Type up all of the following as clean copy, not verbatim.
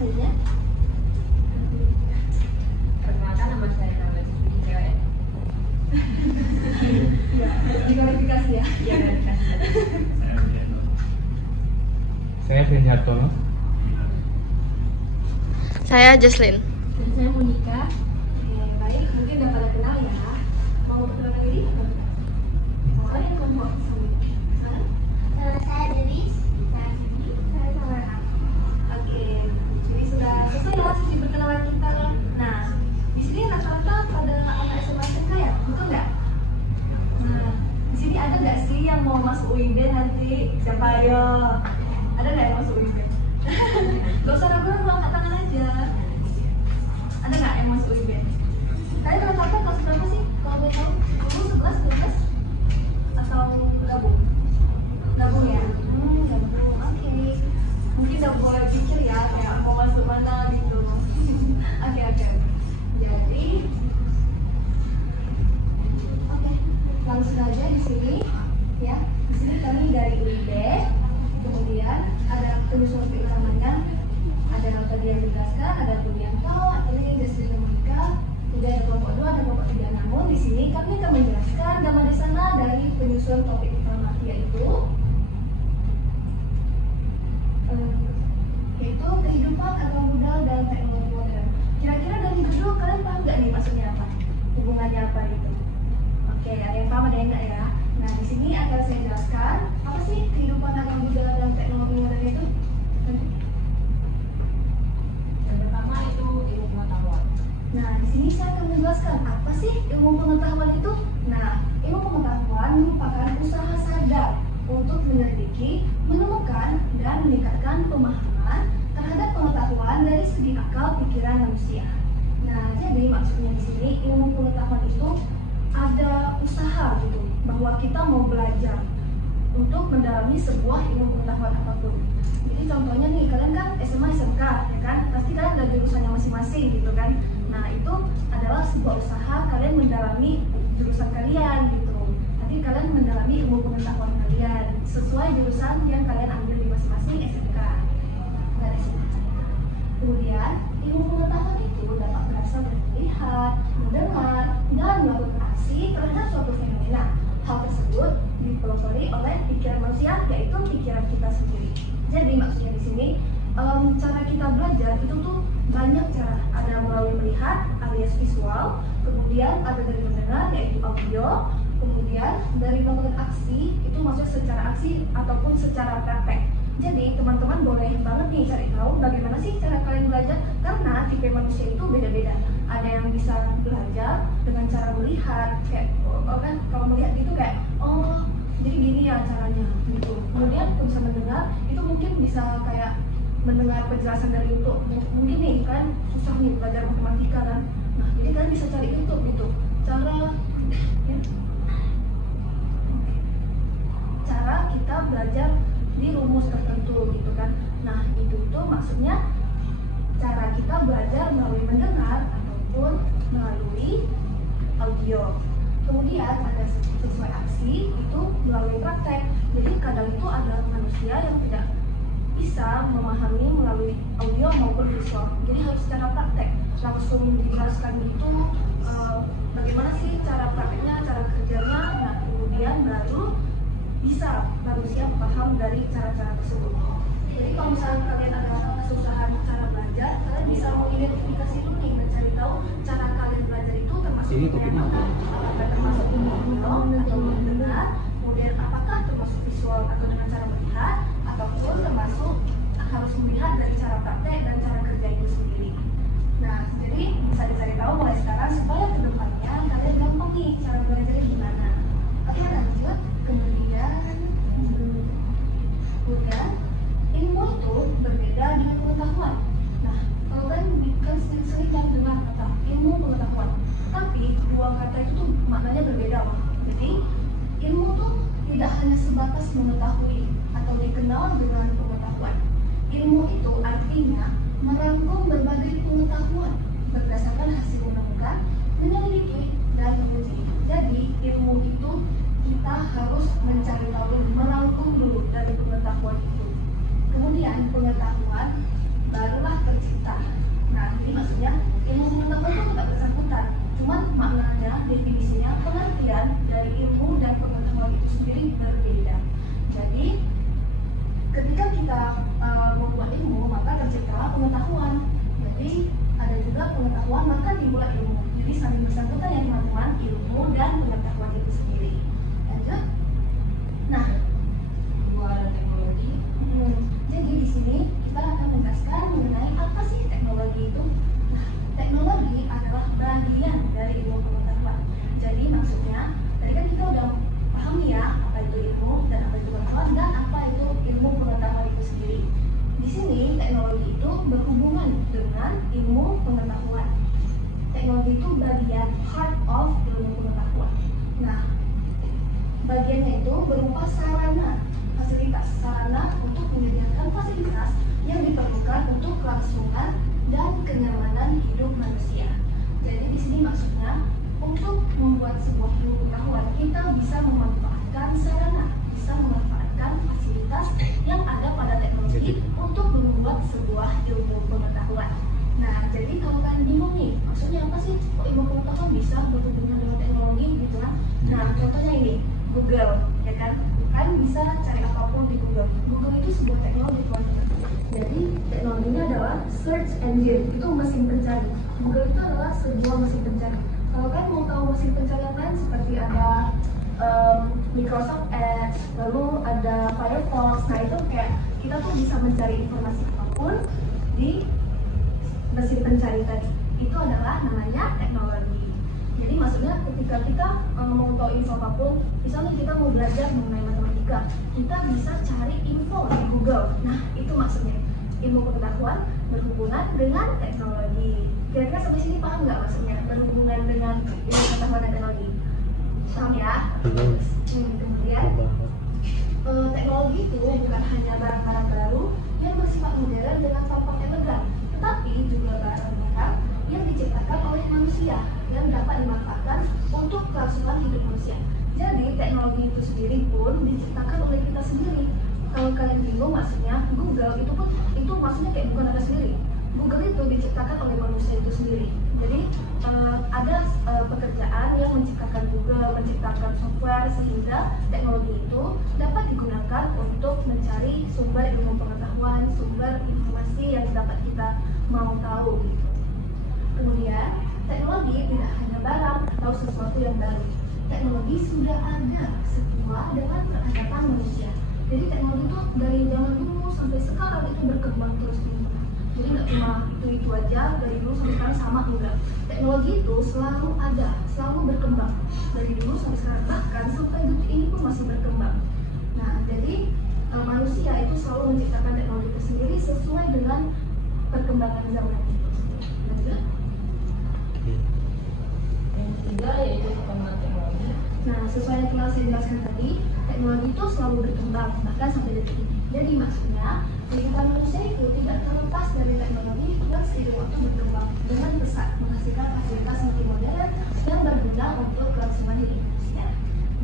aslinya? Perkenalkan, nama saya Carla Suci Cewek. Ya, diklarifikasi ya. Iya, verifikasi. Saya Ben Hartono. Saya Jocelyn. Dan saya Monica. Baik, mungkin udah pada kenal ya. Mau perkenalkan diri? Oh, yang kelompok sini. Saya Denis, saya Siti, saya Samara. Oke, jadi sudah selesai lah sesi perkenalan kita. Nah, di sini rata-rata pada anak SMA SMK ya, betul nggak? Nah, di sini ada nggak sih yang mau masuk UIB nanti? Siapa ayo? Ada nggak yang masuk UIB? Gak usah ragu-ragu, angkat tangan aja. Ada nggak yang masuk UIB? Kalian rata-rata kelas berapa sih? Kalau boleh tahu? 10, 11, 12? Atau gabung? Gabung ya? Gabung, oke. Mungkin udah boleh pikir ya, kayak mau masuk mana gitu. Oke. Jadi, oke, langsung aja di sini ya. Di sini kami dari UIB. Kemudian ada penyusun utamanya, ada tadi yang dijelaskan, ada Budianto, ini Desri Monica. Kemudian ada kelompok 2, ada kelompok 3. Namun di sini kami akan menjelaskan nama di sana dari penyusun topik utama, yaitu kehidupan agama budal dan teknologi modern. Kira-kira dari judul kalian paham nggak nih maksudnya apa? Hubungannya apa gitu? Oke, ada yang paham, ada yang nggak ya? Nah, di sini akan saya jelaskan apa sih kehidupan agama budal dan teknologi modern itu? Yang pertama itu ilmu pengetahuan. Nah, di sini saya akan menjelaskan apa sih ilmu pengetahuan itu. Nah, ilmu pengetahuan merupakan usaha sadar untuk menyelidiki, menemukan, dan meningkatkan pemahaman terhadap pengetahuan dari segi akal pikiran manusia. Nah, jadi maksudnya di sini ilmu pengetahuan itu ada usaha gitu, bahwa kita mau belajar untuk mendalami sebuah ilmu pengetahuan apapun. Jadi contohnya nih, kalian kan SMA SMK ya kan, pasti kalian ada jurusannya masing-masing gitu kan. Nah, itu adalah sebuah usaha kalian mendalami jurusan kalian gitu. Nanti kalian mendalami ilmu pengetahuan kalian sesuai jurusan yang kalian ambil di masing-masing SMK. Dari sini. Kemudian ilmu pengetahuan itu dapat berasal dari melihat, mendengar, dan melakukan aksi terhadap suatu fenomena. Hal tersebut dipelopori oleh pikiran manusia, yaitu pikiran kita sendiri. Jadi maksudnya di sini cara kita belajar itu tuh banyak cara. Ada melalui melihat alias visual, kemudian ada dari mendengar yaitu audio, kemudian dari melakukan aksi itu maksudnya secara aksi ataupun secara praktek. Jadi teman-teman boleh banget nih cari tahu bagaimana sih cara kalian belajar, karena tipe manusia itu beda-beda. Ada yang bisa belajar dengan cara melihat, kayak kan kalau melihat itu kayak oh jadi gini ya caranya gitu. Kemudian kalau bisa mendengar itu mungkin bisa kayak mendengar penjelasan dari YouTube. Mungkin nih kan susah nih belajar matematika kan. Nah, jadi kalian bisa cari YouTube gitu. Cara kita belajar di rumus tertentu gitu kan. Nah, itu tuh maksudnya cara kita belajar melalui mendengar ataupun melalui audio. Kemudian ada sesuai aksi itu melalui praktek. Jadi kadang itu ada manusia yang tidak bisa memahami melalui audio maupun visual. Jadi harus secara praktek langsung dijelaskan itu bagaimana sih cara prakteknya, cara kerjanya. Nah, kemudian baru bisa manusia paham dari cara-cara tersebut. Jadi kalau misalnya kalian ada kesusahan cara belajar, kalian bisa mengidentifikasi dulu nih, mencari tahu cara kalian belajar itu termasuk yang mana, apakah termasuk audio atau mendengar, kemudian apakah termasuk visual atau dengan cara melihat, ataupun termasuk harus melihat dari cara praktek dan cara kerja itu sendiri. Nah, jadi bisa dicari tahu mulai sekarang supaya kedepannya kalian gampang nih cara belajarnya gimana. Oke, lanjut. Kemudian ilmu itu berbeda dengan pengetahuan. Nah, kalau kan sering dan dengar kata ilmu pengetahuan, tapi dua kata itu tuh maknanya berbeda loh. Jadi ilmu tuh tidak hanya sebatas mengetahui atau dikenal dengan pengetahuan. Ilmu itu artinya merangkum berbagai pengetahuan berdasarkan hasil menemukan, menyelidiki, dan menguji. Jadi ilmu itu kita harus mencari tahu, merangkum dulu dari pengetahuan itu. Kemudian pengetahuan barulah tercipta pengetahuan. Jadi ada juga pengetahuan bahkan dibuat ilmu. Jadi saling bersangkutan ya teman-teman, ilmu dan pengetahuan itu sendiri. Lanjut. Nah, Dua ada teknologi. jadi di sini kita akan menjelaskan mengenai apa sih teknologi itu. Nah, teknologi adalah bagian dari ilmu pengetahuan. Jadi maksudnya, tadi kan kita udah paham ya apa itu ilmu dan apa itu pengetahuan dan apa itu ilmu pengetahuan itu sendiri. Di sini teknologi itu berhubungan dengan ilmu pengetahuan. Teknologi itu bagian part of ilmu pengetahuan. Nah, bagiannya itu berupa sarana, fasilitas, sarana untuk menyediakan fasilitas yang diperlukan untuk kelangsungan dan kenyamanan hidup manusia. Jadi di sini maksudnya untuk membuat sebuah ilmu pengetahuan kita bisa memanfaatkan sarana, bisa memanfaatkan fasilitas yang ada pada teknologi untuk membuat sebuah ilmu pengetahuan. Nah, jadi kalau kalian bingung nih, maksudnya apa sih kok ilmu pengetahuan bisa berhubungan dengan teknologi gitu kan? Nah, contohnya ini, Google, ya kan? Kalian bisa cari apapun di Google. Google itu sebuah teknologi teman-teman. Jadi teknologinya adalah search engine, itu mesin pencari. Google itu adalah sebuah mesin pencari. Kalau kalian mau tahu mesin pencarian lain seperti ada Microsoft Edge, lalu ada Firefox. Nah itu kayak kita tuh bisa mencari informasi apapun di mesin pencari tadi. Itu adalah namanya teknologi. Jadi maksudnya ketika kita mau tahu info apapun, misalnya kita mau belajar mengenai matematika, kita bisa cari info di Google. Nah itu maksudnya ilmu pengetahuan berhubungan dengan teknologi. Kira-kira sampai sini paham nggak maksudnya berhubungan dengan ilmu pengetahuan dan teknologi? Paham ya? Kemudian teknologi itu bukan hanya barang-barang baru yang bersifat modern dengan tampak elegan, tetapi juga barang-barang yang diciptakan oleh manusia yang dapat dimanfaatkan untuk kelangsungan hidup manusia. Jadi teknologi itu sendiri pun diciptakan oleh kita sendiri. Kalau kalian bingung maksudnya Google itu maksudnya kayak bukan ada sendiri. Google itu diciptakan oleh manusia itu sendiri. Jadi ada pekerjaan yang menciptakan Google, menciptakan software sehingga teknologi itu dapat digunakan untuk mencari sumber ilmu pengetahuan, sumber informasi yang dapat kita mau tahu. Gitu. Kemudian teknologi tidak hanya barang atau sesuatu yang baru. Teknologi sudah ada setelah dengan peradaban manusia. Jadi teknologi itu dari zaman dulu sampai sekarang itu berkembang terus menerus. Jadi nggak cuma itu aja dari dulu sampai sekarang sama, enggak. Teknologi itu selalu ada, selalu berkembang dari dulu sampai sekarang, bahkan sampai detik ini pun masih berkembang. Nah jadi manusia itu selalu menciptakan teknologi itu sendiri sesuai dengan perkembangan zaman itu. Lanjut. Yang ketiga yaitu perkembangan teknologi. Nah, sesuai yang telah saya jelaskan tadi, teknologi itu selalu berkembang, bahkan sampai detik ini. Jadi maksudnya, kehidupan manusia itu tidak terlepas dari teknologi yang seiring waktu berkembang dengan pesat, menghasilkan fasilitas multi modern yang berguna untuk kelangsungan hidup manusia.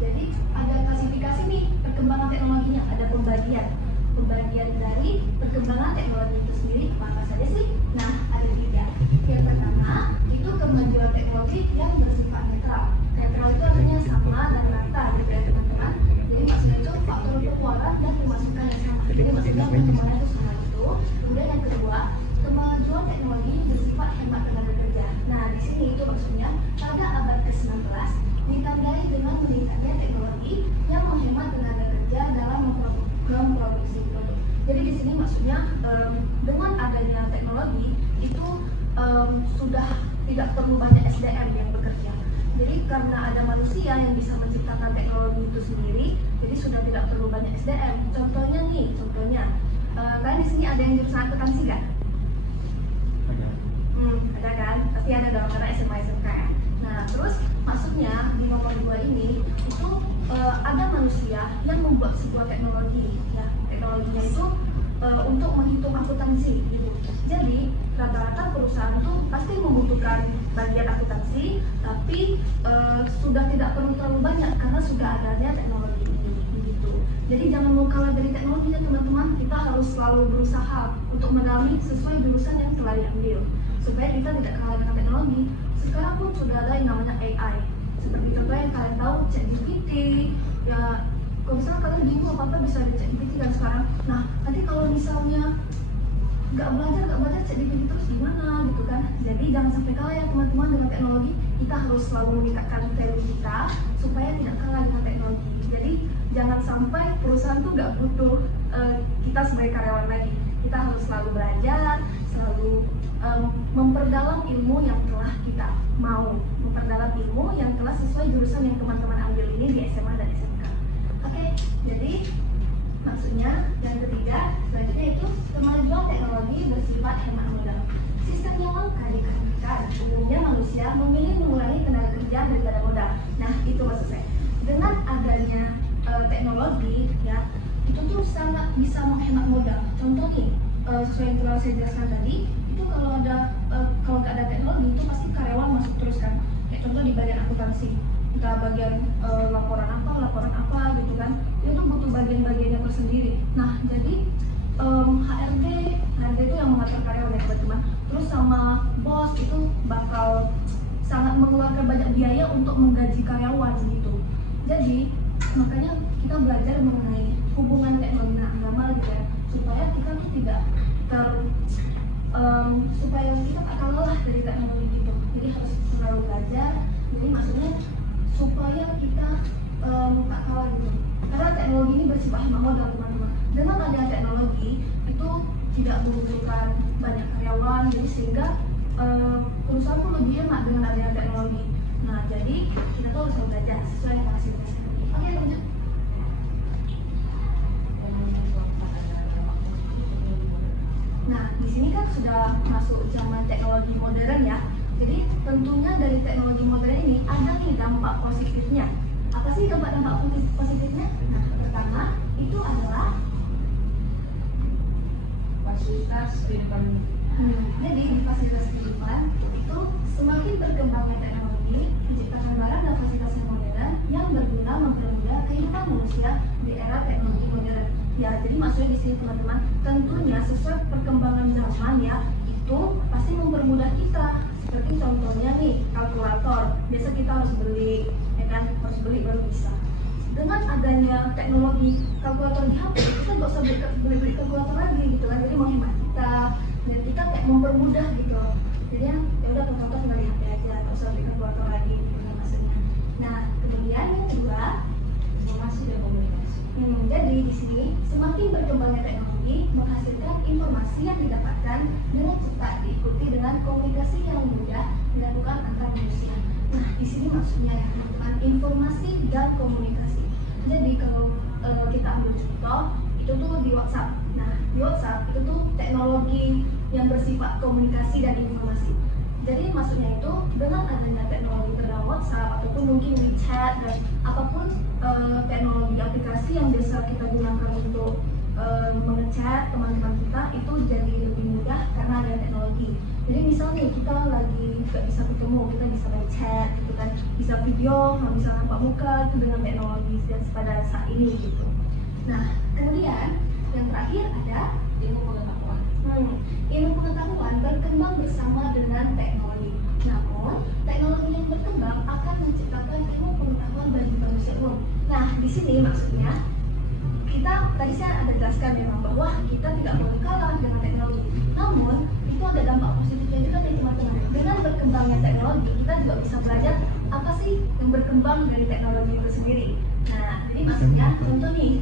Jadi ada klasifikasi nih perkembangan teknologinya, ada pembagian dari perkembangan teknologi itu sendiri apa saja sih? Nah, ada 3. Yang pertama itu kemajuan teknologi yang bersifat netral. Netral itu artinya sama dan rata gitu ya teman-teman. Jadi maksudnya itu faktor pengeluaran dan pemasukan yang sama. Jadi maksudnya perkembangan itu sama itu. Kemudian yang kedua, kemajuan teknologi bersifat hemat tenaga kerja. Nah, di sini itu maksudnya pada abad ke-19 ditandai dengan meningkatnya teknologi yang menghemat tenaga kerja dalam memproduksi produk. Jadi di sini maksudnya dengan adanya teknologi itu sudah tidak perlu banyak SDM yang bekerja. Jadi karena ada manusia yang bisa menciptakan teknologi itu sendiri, jadi sudah tidak perlu banyak SDM. Contohnya kalian di sini ada yang jurusan akuntansi nggak? Ada. Ada kan? Pasti ada dong karena SMA SMK ya. Nah terus maksudnya di nomor 2 ini itu ada manusia yang membuat sebuah teknologi, ya teknologinya itu untuk menghitung akuntansi gitu. Jadi rata-rata perusahaan itu pasti membutuhkan bagian akuntansi, tapi sudah tidak perlu terlalu banyak karena sudah adanya teknologi ini gitu. Jadi jangan mau kalah dari teknologi ya teman-teman, kita harus selalu berusaha untuk mendalami sesuai jurusan yang telah diambil supaya kita tidak kalah dengan teknologi. Sekarang pun sudah ada yang namanya AI, seperti contohnya yang kalian tahu ChatGPT ya. Kalau misalnya kalian bingung apa-apa bisa di ChatGPT kan sekarang. Nah, nanti kalau misalnya nggak belajar cek DVD terus gimana gitu kan. Jadi jangan sampai kalah ya teman-teman dengan teknologi. Kita harus selalu meningkatkan value kita supaya tidak kalah dengan teknologi. Jadi jangan sampai perusahaan tuh nggak butuh kita sebagai karyawan lagi. Kita harus selalu belajar, selalu memperdalam ilmu yang telah kita mau, memperdalam ilmu yang telah sesuai jurusan yang teman-teman ambil ini di SMA dan SMK. Oke, jadi maksudnya yang ketiga selanjutnya itu kemajuan teknologi bersifat hemat modal. Sistem yang langka dikarenakan umumnya manusia memilih mengurangi tenaga kerja daripada modal. Nah itu maksud saya. Dengan adanya teknologi ya, itu tuh sangat bisa menghemat modal. Contoh nih, sesuai yang telah saya jelaskan tadi, itu kalau nggak ada teknologi itu pasti karyawan masuk terus kan. Kayak contoh di bagian akuntansi, entah bagian laporan apa gitu kan, itu butuh bagian-bagiannya tersendiri. Nah jadi HRD itu yang mengatur karyawan ya teman-teman. Terus sama bos itu bakal sangat mengeluarkan banyak biaya untuk menggaji karyawan gitu. Jadi makanya kita belajar mengenai hubungan teknologi dan agama gitu ya, supaya kita tuh tidak supaya kita tak kalah dari teknologi gitu. Jadi harus selalu belajar. Jadi maksudnya supaya kita tak kalah gitu. Karena teknologi ini bersifat hemat modal teman-teman. Dengan adanya teknologi itu tidak membutuhkan banyak karyawan, jadi sehingga perusahaan pun lebih hemat dengan adanya teknologi. Nah jadi kita tuh harus belajar sesuai yang kasih belajar. Oke lanjut. Nah di sini kan sudah masuk zaman teknologi modern ya. Jadi tentunya dari teknologi modern ini ada nih dampak positifnya. Apa sih dampak positifnya? Nah pertama itu adalah fasilitas kehidupan. Jadi di fasilitas kehidupan itu semakin berkembangnya teknologi, menciptakan barang dan fasilitas yang modern yang berguna mempermudah kehidupan manusia di era teknologi modern. Ya, jadi maksudnya di sini teman-teman, tentunya sesuai perkembangan zaman ya, itu pasti mempermudah kita. Seperti contohnya nih, kalkulator. Biasa kita harus beli, ya kan? Harus beli baru bisa. Dengan adanya teknologi kalkulator di HP, kita nggak usah beli kalkulator lagi gitu kan. Jadi menghemat kita dan kita kayak mempermudah gitu. Jadi ya udah kalkulator tinggal di HP aja, nggak usah beli kalkulator lagi gitu kan maksudnya. Nah, kemudian yang kedua, Informasi dan komunikasi. jadi di sini semakin berkembangnya teknologi menghasilkan informasi yang didapatkan dengan cepat diikuti dengan komunikasi yang mudah dilakukan antar manusia. Nah, di sini maksudnya ya teman-teman, informasi dan komunikasi. Jadi kalau kita ambil contoh itu tuh di WhatsApp. Nah, di WhatsApp itu tuh teknologi yang bersifat komunikasi dan informasi. Jadi maksudnya itu dengan adanya teknologi bernama WhatsApp ataupun mungkin WeChat dan apapun teknologi aplikasi yang biasa kita gunakan untuk mengechat teman-teman kita itu jadi lebih mudah karena ada teknologi. Jadi misalnya kita lagi nggak bisa ketemu, kita bisa by chat, gitu kan, bisa video, bisa nampak muka itu dengan teknologi dan pada saat ini gitu. Nah kemudian yang terakhir ada Ilmu pengetahuan. ilmu pengetahuan berkembang bersama dengan teknologi. Namun, teknologi yang berkembang akan menciptakan ilmu pengetahuan bagi manusia umum. Nah, di sini maksudnya kita tadi saya ada jelaskan memang bahwa kita tidak boleh kalah dengan teknologi. Namun, itu ada dampak positifnya juga nih teman-teman. Dengan berkembangnya teknologi, kita juga bisa belajar apa sih yang berkembang dari teknologi itu sendiri. Nah, jadi maksudnya contoh nih,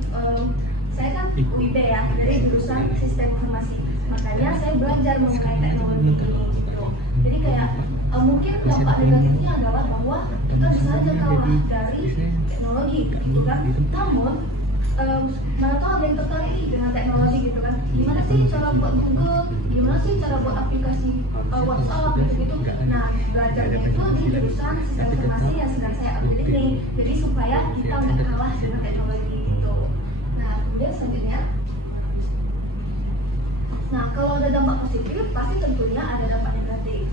saya kan UIB ya, dari jurusan Sistem Informasi. Makanya saya belajar mengenai teknologi ini gitu. Jadi kayak mungkin dampak negatifnya adalah bahwa kita bisa aja kalah dari teknologi gitu kan. Namun mana tahu ada yang tertarik nih dengan teknologi gitu kan. Gimana sih cara buat Google? Gimana sih cara buat aplikasi WhatsApp gitu-gitu. Nah, belajarnya itu di jurusan Sistem Informasi yang sedang saya ambil ini. Jadi supaya kita nggak kalah dengan teknologi gitu. Nah, kemudian selanjutnya, nah kalau ada dampak positif, pasti tentunya ada dampak negatif.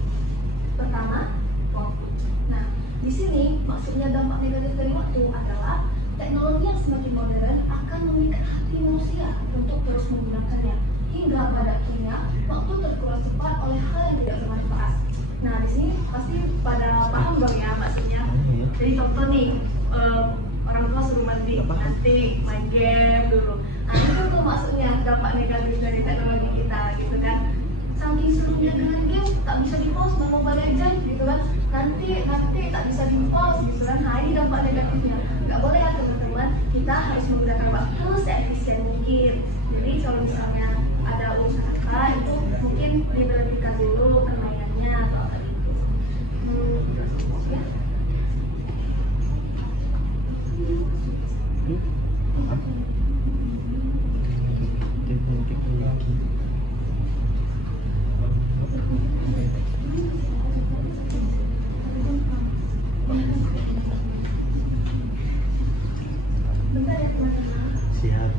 Pertama, waktu. Nah, di sini maksudnya dampak negatif dari waktu adalah teknologi yang semakin modern akan memikat hati manusia untuk terus menggunakannya. Hingga pada akhirnya waktu terkuras cepat oleh hal yang tidak bermanfaat. Nah, di sini pasti pada paham dong ya maksudnya. Jadi contoh nih, orang tua suruh mandi, nanti main game dulu. Nah, itu tuh maksudnya dampak negatif dari teknologi kita. kita gitu kan. Saking serunya dengan game tak bisa di pause mau Mobile Legends gitu kan, nanti tak bisa di pause gitu kan. Nah ini dampak negatifnya, nggak boleh ya teman-teman, kita harus menggunakan waktu seefisien mungkin. Jadi kalau misalnya ada urusan apa itu mungkin diberhentikan dulu permainannya atau apa gitu. Ya. Bentar ya teman-teman. Siap.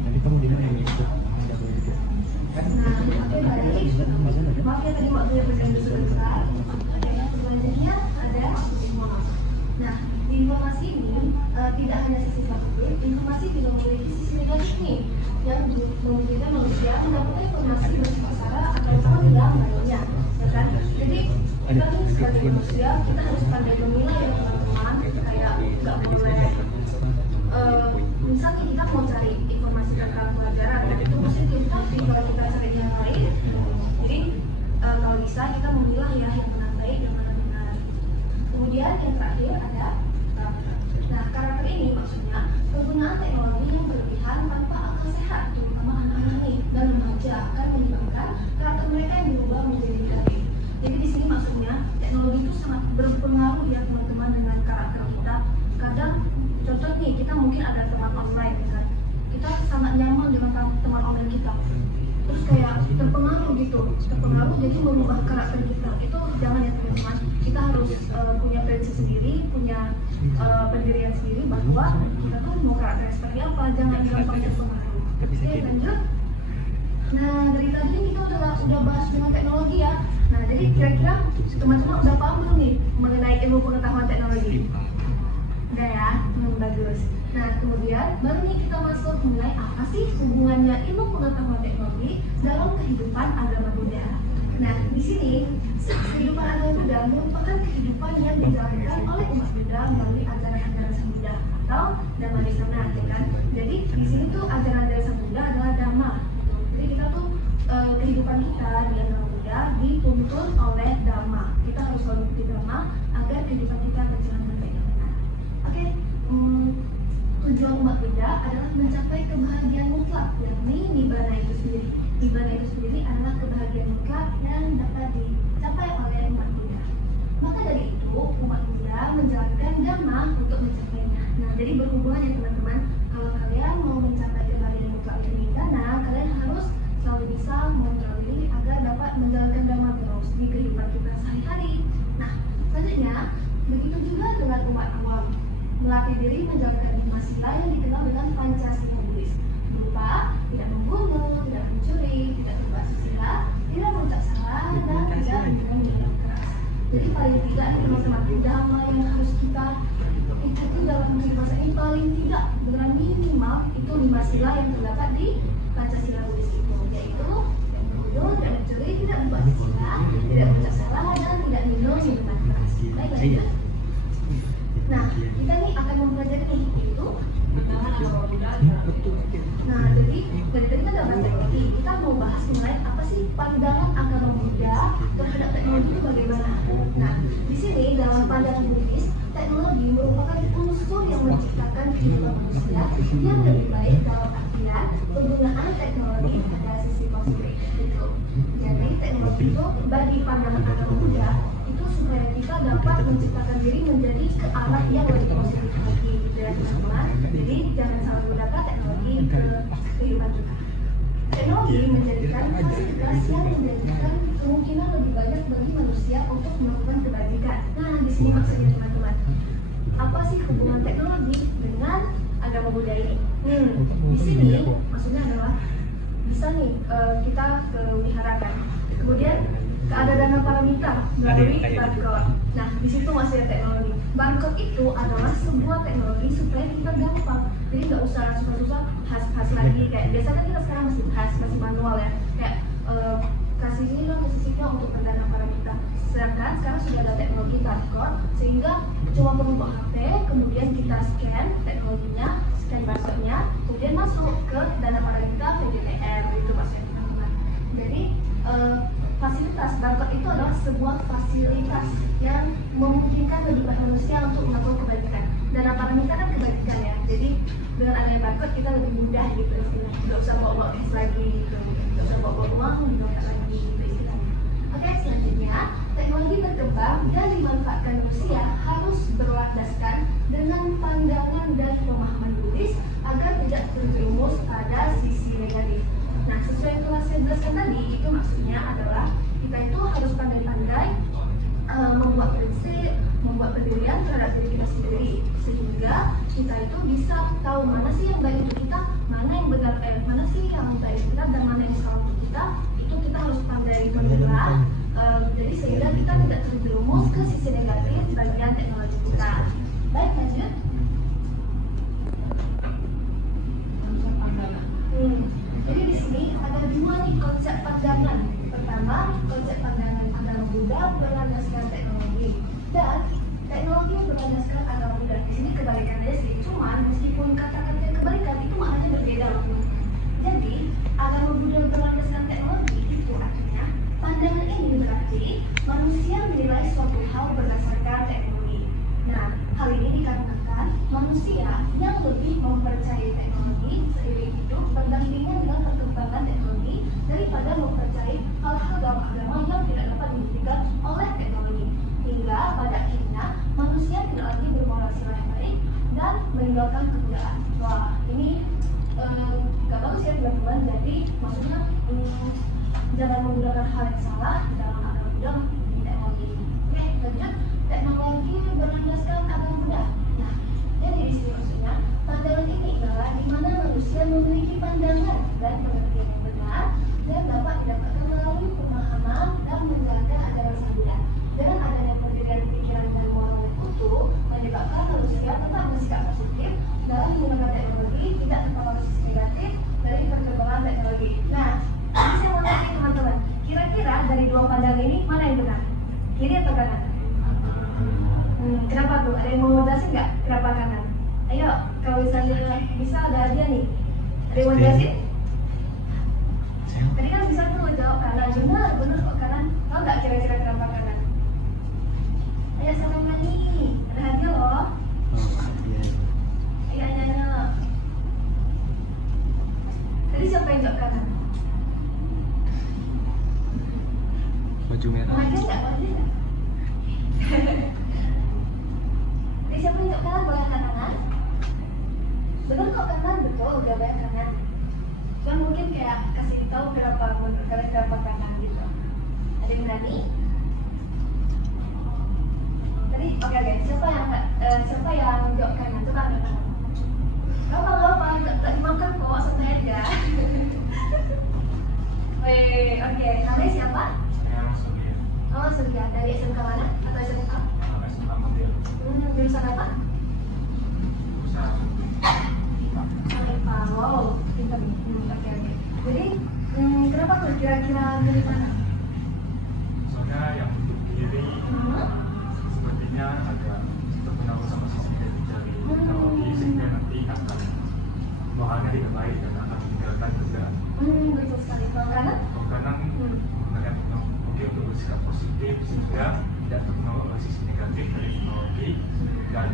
Tadi kamu di mana yang ikut? Maaf ya tadi waktunya berganti sebentar. Selanjutnya ada nah di informasi ini tidak hanya sisi positif, informasi juga memiliki sisi negatif nih yang memungkinkan manusia mendapatkan informasi bersifat sara atau tidak lainnya, ya kan? Jadi kita tuh sebagai manusia kita harus pandai memilah ya teman-teman, kayak nggak boleh misalnya kita mau cari informasi tentang pelajaran dan itu positif, tapi kalau kita cari yang lain, jadi kalau bisa kita memilah ya yang mana baik dan mana benar. Kemudian yang terakhir ada karakter. Nah karakter ini maksudnya penggunaan teknologi yang berlebihan tanpa akal sehat, terutama anak-anak ini dan remaja akan menyebabkan karakter mereka yang berubah menjadi negatif. Jadi di sini maksudnya teknologi itu sangat berpengaruh ya teman-teman dengan karakter kita. Kadang contoh nih kita mungkin ada teman online kan, kita sangat nyaman dengan teman online kita, terus kayak terpengaruh jadi merubah karakter kita. Itu jangan ya teman-teman, kita harus punya prinsip sendiri, punya pendirian sendiri bahwa kita tuh mau karakter seperti apa, jangan gampang terpengaruh. Oke lanjut. Nah dari tadi kita udah bahas dengan teknologi ya. Nah jadi kira-kira teman-teman udah paham belum nih mengenai ilmu pengetahuan teknologi? Udah ya, bagus. Nah kemudian baru nih kita masuk mengenai apa sih hubungannya ilmu pengetahuan teknologi dalam kehidupan agama Buddha. Nah di sini kehidupan agama Buddha merupakan kehidupan yang dijalankan oleh umat Buddha melalui ajaran-ajaran Sang Buddha atau Dhammadesana, ya kan? Jadi di sini tuh ajaran-ajaran Sang Buddha adalah Dhamma. Jadi kita tuh kehidupan kita di agama Buddha dituntun oleh Dhamma. Kita harus mengikuti Dhamma agar kehidupan kita berjalan dengan baik dan benar. Oke, tujuan umat Buddha adalah mencapai kebahagiaan mutlak, yakni Nibbana itu sendiri. Nibbana itu sendiri adalah kebahagiaan mutlak yang dapat dicapai oleh umat Buddha. Maka dari itu, umat Buddha menjalankan Dhamma untuk mencapainya. Nah, jadi berhubungan ya teman-teman, kalau kalian mau mencapai kebahagiaan mutlak yang Nibbana, kalian harus selalu bisa mengontrol diri agar dapat menjalankan Dhamma terus di kehidupan kita sehari-hari. Nah, selanjutnya, begitu juga dengan umat awam, melatih diri menjalankan 5 sila yang dikenal dengan Pancasila Buddhis, berupa tidak membunuh, tidak mencuri, tidak berbuat susila, tidak mengucap salah, dan tidak minum keras. Jadi paling tidak nih teman-teman, Dhamma yang harus kita ikuti dalam kehidupan ini paling tidak dengan minimal itu 5 sila yang terdapat di Pancasila Buddhis itu, yaitu tidak membunuh, tidak mencuri, tidak berbuat susila, tidak mengucap salah, dan tidak minum minuman keras. Baik, lanjut. Nah, kita nih akan mempelajari nih itu. Nah, jadi dari tadi kan dalam teknologi, kita mau bahas mengenai apa sih pandangan agama Buddha terhadap teknologi itu bagaimana. Nah, di sini dalam pandangan Buddhis, teknologi merupakan unsur yang menciptakan kehidupan manusia yang lebih baik dalam artian penggunaan teknologi pada sisi positif. Gitu. Jadi teknologi itu bagi pandangan agama Buddha itu supaya kita dapat menciptakan diri menjadi ke arah yang lebih positif lagi, gitu ya teman-teman. Jadi jangan salah gunakan teknologi ke kehidupan kita. Teknologi menjadikan fasilitas yang menjadikan kemungkinan lebih banyak bagi manusia untuk melakukan kebajikan. Nah di sini maksudnya teman-teman, apa sih hubungan teknologi dengan agama Buddha ini? Di sini maksudnya adalah bisa nih kita ke wihara kan. Kemudian ada dana paramita melalui barcode. Nah, di situ masih ada teknologi. Barcode itu adalah sebuah teknologi supaya kita gampang. Jadi nggak usah susah-susah has lagi. Kayak biasanya kita sekarang masih manual ya. Kayak kasih ini dong, kasih sini dong untuk dana paramita. Sedangkan sekarang sudah ada teknologi barcode sehingga cuma perlu bawa HP, kemudian kita scan teknologinya, scan barcode-nya, kemudian masuk ke dana paramita PDTR itu pasien teman-teman. Jadi fasilitas barcode itu adalah sebuah fasilitas yang memungkinkan lebih banyak manusia untuk melakukan kebajikan. Dana paramita kan kebajikan ya, jadi dengan adanya barcode kita lebih mudah gitu istilahnya. Nggak usah bawa cash lagi gitu, nggak usah bawa uang, nggak lagi gitu istilahnya. Oke, selanjutnya teknologi berkembang dan dimanfaatkan manusia harus berlandaskan dengan pandangan dan pemahaman Buddhis agar tidak terjerumus pada sisi negatif. Nah, sesuai yang telah saya jelaskan tadi, itu maksudnya adalah kita itu harus pandai-pandai membuat prinsip, membuat pendirian terhadap diri kita sendiri, sehingga kita itu bisa tahu mana sih yang baik untuk kita, mana yang benar, mana sih yang baik untuk kita dan mana yang salah untuk kita. Itu kita harus pandai memilah, jadi sehingga kita tidak terjerumus ke sisi negatif bagian teknologi kita. Baik, lanjut. Jadi di sini ada dua nih konsep pandangan. Pertama, konsep pandangan agama Buddha berlandaskan teknologi, dan teknologi yang berlandaskan agama Buddha. Di sini kebalikannya sih, cuman meskipun kata-kata kebalikan itu maknanya berbeda loh. Jadi agama Buddha berlandaskan teknologi itu artinya pandangan ini berarti manusia menilai suatu hal berdasarkan teknologi. Nah, hal ini dikarenakan manusia yang lebih mempercayai teknologi seiring hidup berdampingan dengan perkembangan teknologi daripada mempercayai hal-hal dalam agama yang tidak dapat dibuktikan oleh teknologi. Hingga pada akhirnya manusia tidak lagi bermoral yang baik dan meninggalkan kebudayaan. Wah, ini gak bagus ya teman-teman. Jadi maksudnya jangan menggunakan hal yang salah dalam agama Buddha di teknologi. Oke, lanjut. Teknologi berlandaskan agama Buddha. Nah, jadi di sini maksudnya pandangan ini adalah di mana manusia memiliki pandangan dan pengertian yang benar dan dapat didapatkan melalui pemahaman dan menjalankan ajaran Sang Buddha. Dengan adanya pendirian pikiran dan moral yang utuh menyebabkan manusia tetap bersikap positif dalam menggunakan teknologi, tidak terpengaruh sisi negatif dari perkembangan teknologi. Nah, ini saya mau tanya teman-teman, kira-kira dari dua pandangan ini mana yang benar? Kiri atau kanan? Kenapa tuh? Ada yang mau jelasin nggak kenapa kanan? Ayo, kalau misalnya bisa ada hadiah nih. Ada yang mau jelasin? Tadi kan bisa tuh jawab kanan. Benar kok kanan. Tahu nggak kira-kira kenapa kanan? Ayo siapa yang nyanyi? Ada hadiah loh. Ayo nyanyi. Tadi siapa yang jawab kanan? Baju merah. Mau hadiah nggak? Jadi siapa yang jawab kanan boleh angkat tangan. Benar kok kanan, betul, gak banyak kanan. Cuman mungkin kayak kasih tahu kenapa menurut kalian kenapa kanan gitu. Ada yang berani? Tadi oke, siapa yang jawab kanan? Coba angkat tangan. Gak apa-apa, tak dimakan kok, santai aja. Oke, namanya siapa? Oh, Surya. Dari SMK mana? Atau SMK? Jurusan apa? IPA. Wow, pintar nih. Oke. Jadi, kenapa tuh kira-kira dari mana? Soalnya yang untuk diri sepertinya agak terpengaruh sama sisi dari teknologi sehingga nanti akan bahannya tidak baik dan akan meninggalkan kerjaan. Betul sekali. Kalau kanan? Kalau kanan menggunakan teknologi untuk bersikap positif sehingga tidak terpengaruh oleh sisi negatif dari teknologi dan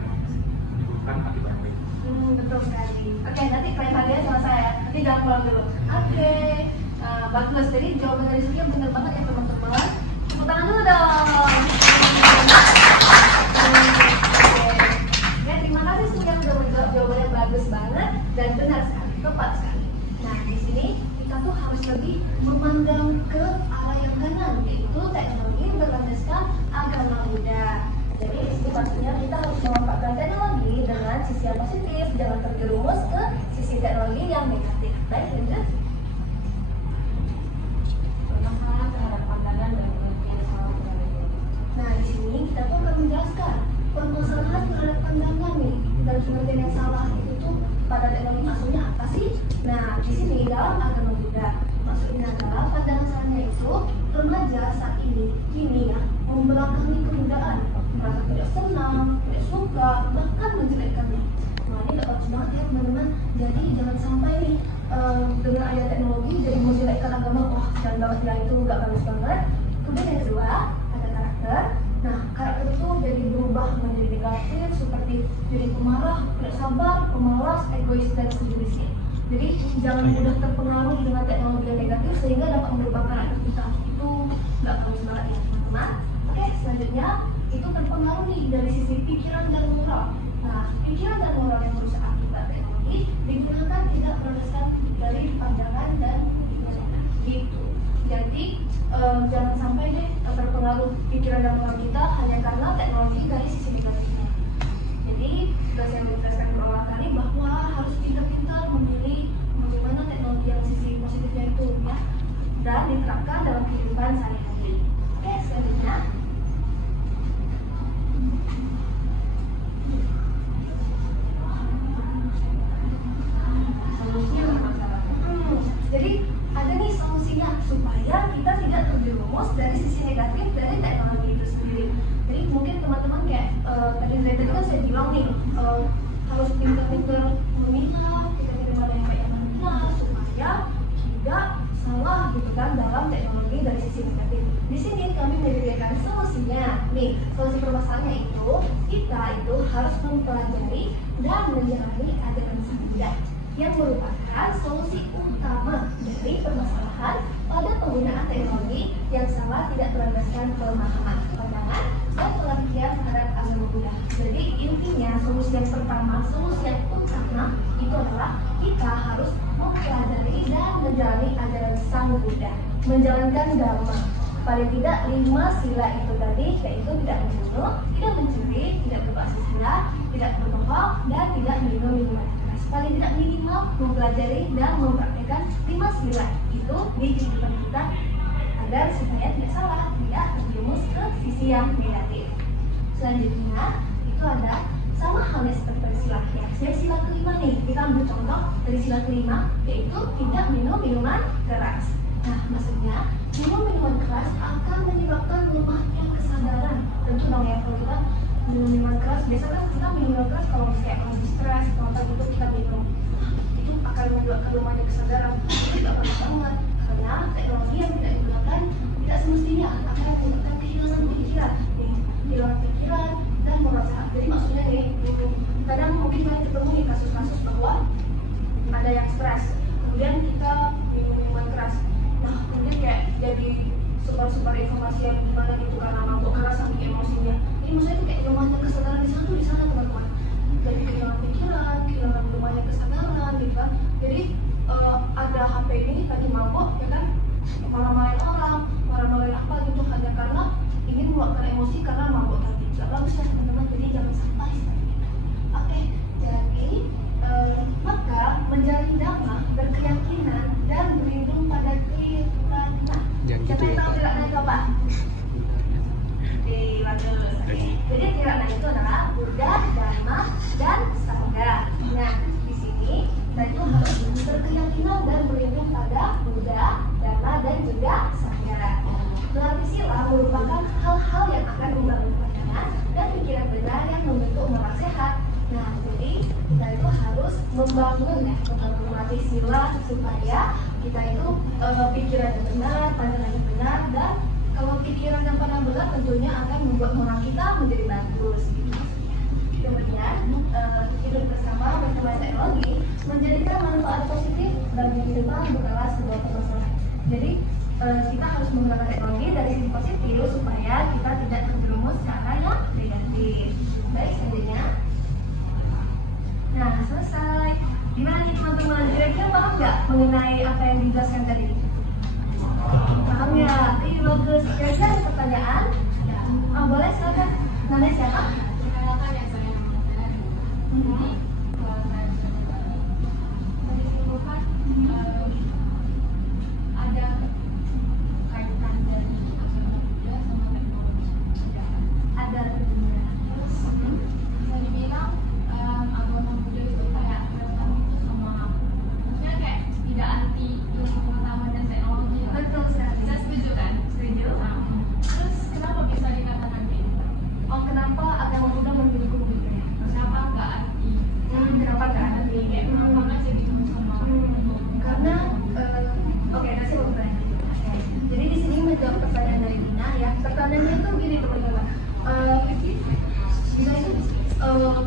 menimbulkan akibat yang baik. Betul sekali. Oke, nanti kalian hadiah sama saya. Nanti jangan pulang dulu. Oke. Bagus. Jadi jawaban dari Surya benar banget ya teman-teman. Tepuk tangan dulu dong. Ya, terima kasih Surya sudah menjawab jawabannya bagus banget dan benar sekali, tepat sekali. Nah, di sini kita tuh harus lebih memandang ke arah yang kanan, yaitu teknologi berlandaskan agama Buddha. Jadi maksudnya kita harus memanfaatkan teknologi dengan sisi yang positif, jangan terjerumus ke sisi teknologi yang negatif. Baik, lanjut. Penekanan terhadap dapat kami jelaskan permasalahan terhadap pandangan nih dan pengertian yang salah itu tuh pada teknologi maksudnya apa sih? Nah, di sini dalam agama Buddha maksudnya adalah pandangan salahnya itu remaja saat kini ya membelakangi kebudayaan, merasa tidak senang, tidak suka, bahkan menjelekkannya. Nah, ini gak bagus banget ya teman-teman. Jadi jangan sampai nih dengan ada teknologi jadi menjelekkan agama. Wah, dan banget ya, itu gak bagus banget. Kemudian yang kedua ada karakter. Nah, karakter itu jadi berubah menjadi negatif seperti jadi pemarah, tidak sabar, pemalas, egois dan sejenisnya. Jadi jangan mudah terpengaruh dengan teknologi yang negatif sehingga dapat merubah karakter kita. Itu nggak bagus banget ya teman-teman. Oke, selanjutnya itu terpengaruh nih dari sisi pikiran dan moral. Nah, pikiran dan moral yang merusak akibat teknologi digunakan tidak berdasarkan dari pandangan dan pikiran gitu. Jadi jangan sampai deh terpengaruh pikiran dan moral kita hanya karena teknologi dari sisi negatifnya. Jadi saya menjelaskan berulang kali bahwa harus pintar-pintar memilih bagaimana teknologi yang sisi positifnya itu ya dan diterapkan dalam kehidupan sehari-hari. Oke, selanjutnya Solusinya bermasalah. jadi ada nih solusinya supaya kita tidak terjerumus dari sisi negatif dari teknologi itu sendiri. Jadi mungkin teman-teman kayak tadi kan saya bilang nih harus pintar-pintar memilah kita mana yang baik dan benar supaya tidak salah gitu kan dalam teknologi dari sisi negatif. Di sini kami menyediakan solusinya. Nih, solusi permasalahannya itu kita itu harus mempelajari dan menjalani ajaran Sang Buddha yang merupakan solusi utama dari permasalahan pada penggunaan teknologi yang sama tidak berlandaskan pemahaman, pandangan, dan pengertian terhadap agama Buddha. Jadi intinya solusi yang pertama, solusi yang utama itu adalah kita harus mempelajari dan menjalani ajaran Sang Buddha, menjalankan dharma. Paling tidak 5 sila itu tadi, yaitu tidak membunuh, tidak mencuri, tidak berbahasia, tidak berbohong, dan tidak minum minuman keras. Paling tidak minimal mempelajari dan mempraktikkan 5 sila itu di kehidupan kita agar supaya tidak salah, tidak terjerumus ke sisi yang negatif. Selanjutnya itu ada sama halnya seperti sila ya. Sila kelima nih, kita ambil contoh dari sila kelima yaitu tidak minum minuman keras. Nah, maksudnya minum minuman keras akan menyebabkan lemahnya kesadaran. Tentu dong ya kalau kita minum minuman keras, biasanya kan kita minum minuman keras kalau kayak lagi stres, kalau gitu kita minum, itu akan menyebabkan lemahnya kesadaran. Itu tidak bagus banget karena teknologi yang tidak digunakan tidak semestinya akan menyebabkan kehilangan pikiran, kehilangan pikiran dan merasa. Jadi maksudnya nih, kadang mungkin banyak ketemu nih kasus-kasus bahwa ada yang stres, kemudian kita minum minuman keras. Nah, kemudian kayak jadi sebar-sebar informasi yang gimana gitu karena mabuk keras sampai emosinya. Ini maksudnya itu kayak lemahnya kesadaran di sana teman-teman. Jadi kehilangan pikiran, kehilangan lemahnya kesadaran gitu kan. Jadi ada HP ini lagi mabuk ya kan, marah-marahin orang, marah-marahin apa gitu hanya karena ingin meluapkan emosi karena mabuk tadi. Gak bagus ya teman-teman, jadi jangan sampai seperti itu. Oke, jadi maka menjalin dhamma, berkeyakinan dan berlindung pada keyakinan. Jangan gitu ya, Pak. Tirana itu apa? Jadi tirana itu adalah Buddha, Dharma, dan Sangha. Nah, di sini kita itu harus berkeyakinan dan berlindung pada Buddha, Dharma, dan juga Sangha. Melatih sila merupakan hal-hal yang akan membangun pandangan dan pikiran benar yang membentuk moral sehat. Nah, jadi kita itu harus membangun melatih sila supaya kita itu pikiran yang benar, pandangan yang benar, dan kalau pikiran dan pandangan benar tentunya akan membuat moral kita menjadi bagus. Kemudian hidup bersama teknologi menjadikan manfaat positif bagi kehidupan bukanlah sebuah permasalahan. Jadi kita harus menggunakan teknologi dari sisi positif supaya kita tidak terjerumus ke arah yang negatif. Baik, selanjutnya. Nah, selesai. Gimana nih teman-teman? Kira-kira paham nggak mengenai apa yang dijelaskan tadi? Paham ya? Iya, bagus. Kira-kira ada pertanyaan? Boleh, silakan. Namanya siapa? Perkenalkan yang saya namanya. Jadi kalau saya tadi simpulkan ada kaitan dari agama Buddha sama teknologi. Ada gini teman-teman, kita itu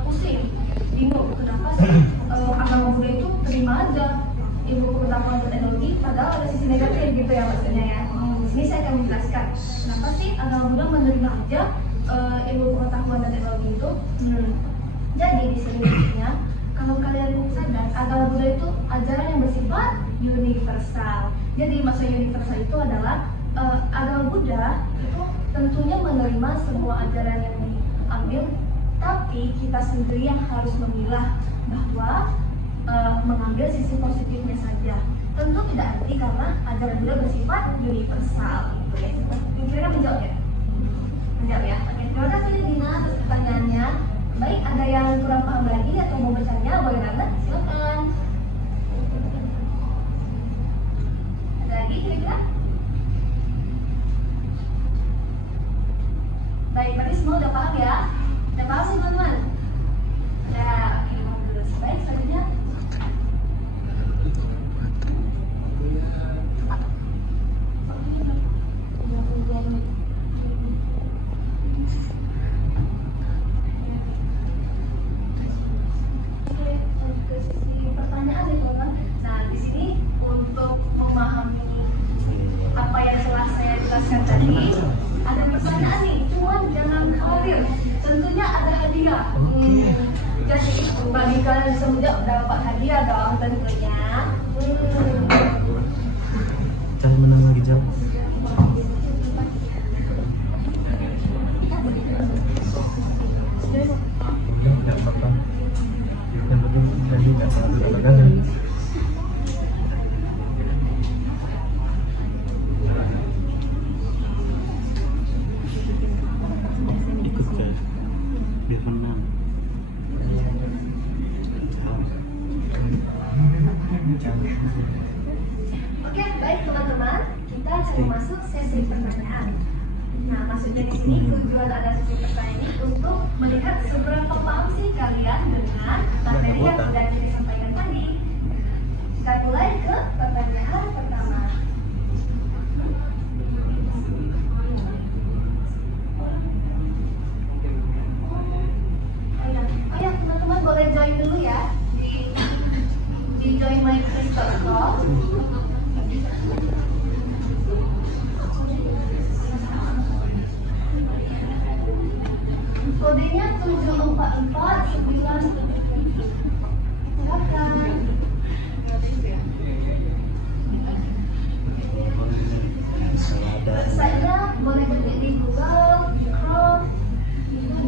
pusing, bingung kenapa sih agama Buddha itu terima aja ilmu pengetahuan dan teknologi, padahal ada sisi negatif gitu ya maksudnya ya. Di sini saya akan menjelaskan kenapa sih agama Buddha menerima aja ilmu pengetahuan dan teknologi itu. Jadi di sini maksudnya, kalau kalian sadar, agama Buddha itu ajaran yang bersifat universal. Jadi maksud universal itu adalah agama Buddha itu tentunya menerima semua ajaran yang diambil, tapi kita sendiri yang harus memilah bahwa mengambil sisi positifnya saja. Tentu tidak arti karena ajaran Buddha bersifat universal. Gitu ya. Kira-kira menjawab ya? Menjawab ya. Oke, terima kasih Dina atas pertanyaannya. Baik, ada yang kurang paham lagi atau mau bertanya, boleh banget, silakan. Ada lagi kira-kira? Baik, berarti semua udah paham ya? Udah paham sih teman-teman? Ya, oke, mau dulu. Baik, selanjutnya. Tadi ada pertanyaan nih, cuman jangan khawatir, tentunya ada hadiah. Jadi bagi kalian yang bisa menjawab dapat hadiah dong tentunya. Cara menang lagi jawab. Tidak apa-apa. Yang penting tadi nggak salah pegangan. Biar menang. Oke, baik teman-teman, kita akan masuk sesi pertanyaan. Nah, maksudnya di sini tujuan ada sesi pertanyaan ini untuk melihat seberapa paham sih kalian dengan materi yang sudah disampaikan tadi. Kita mulai ke pertanyaan pertama. Ayo teman-teman boleh join dulu ya di joinmyquiz.com. Kodenya 74497. Silakan. Saya boleh ketik di Google, di Chrome,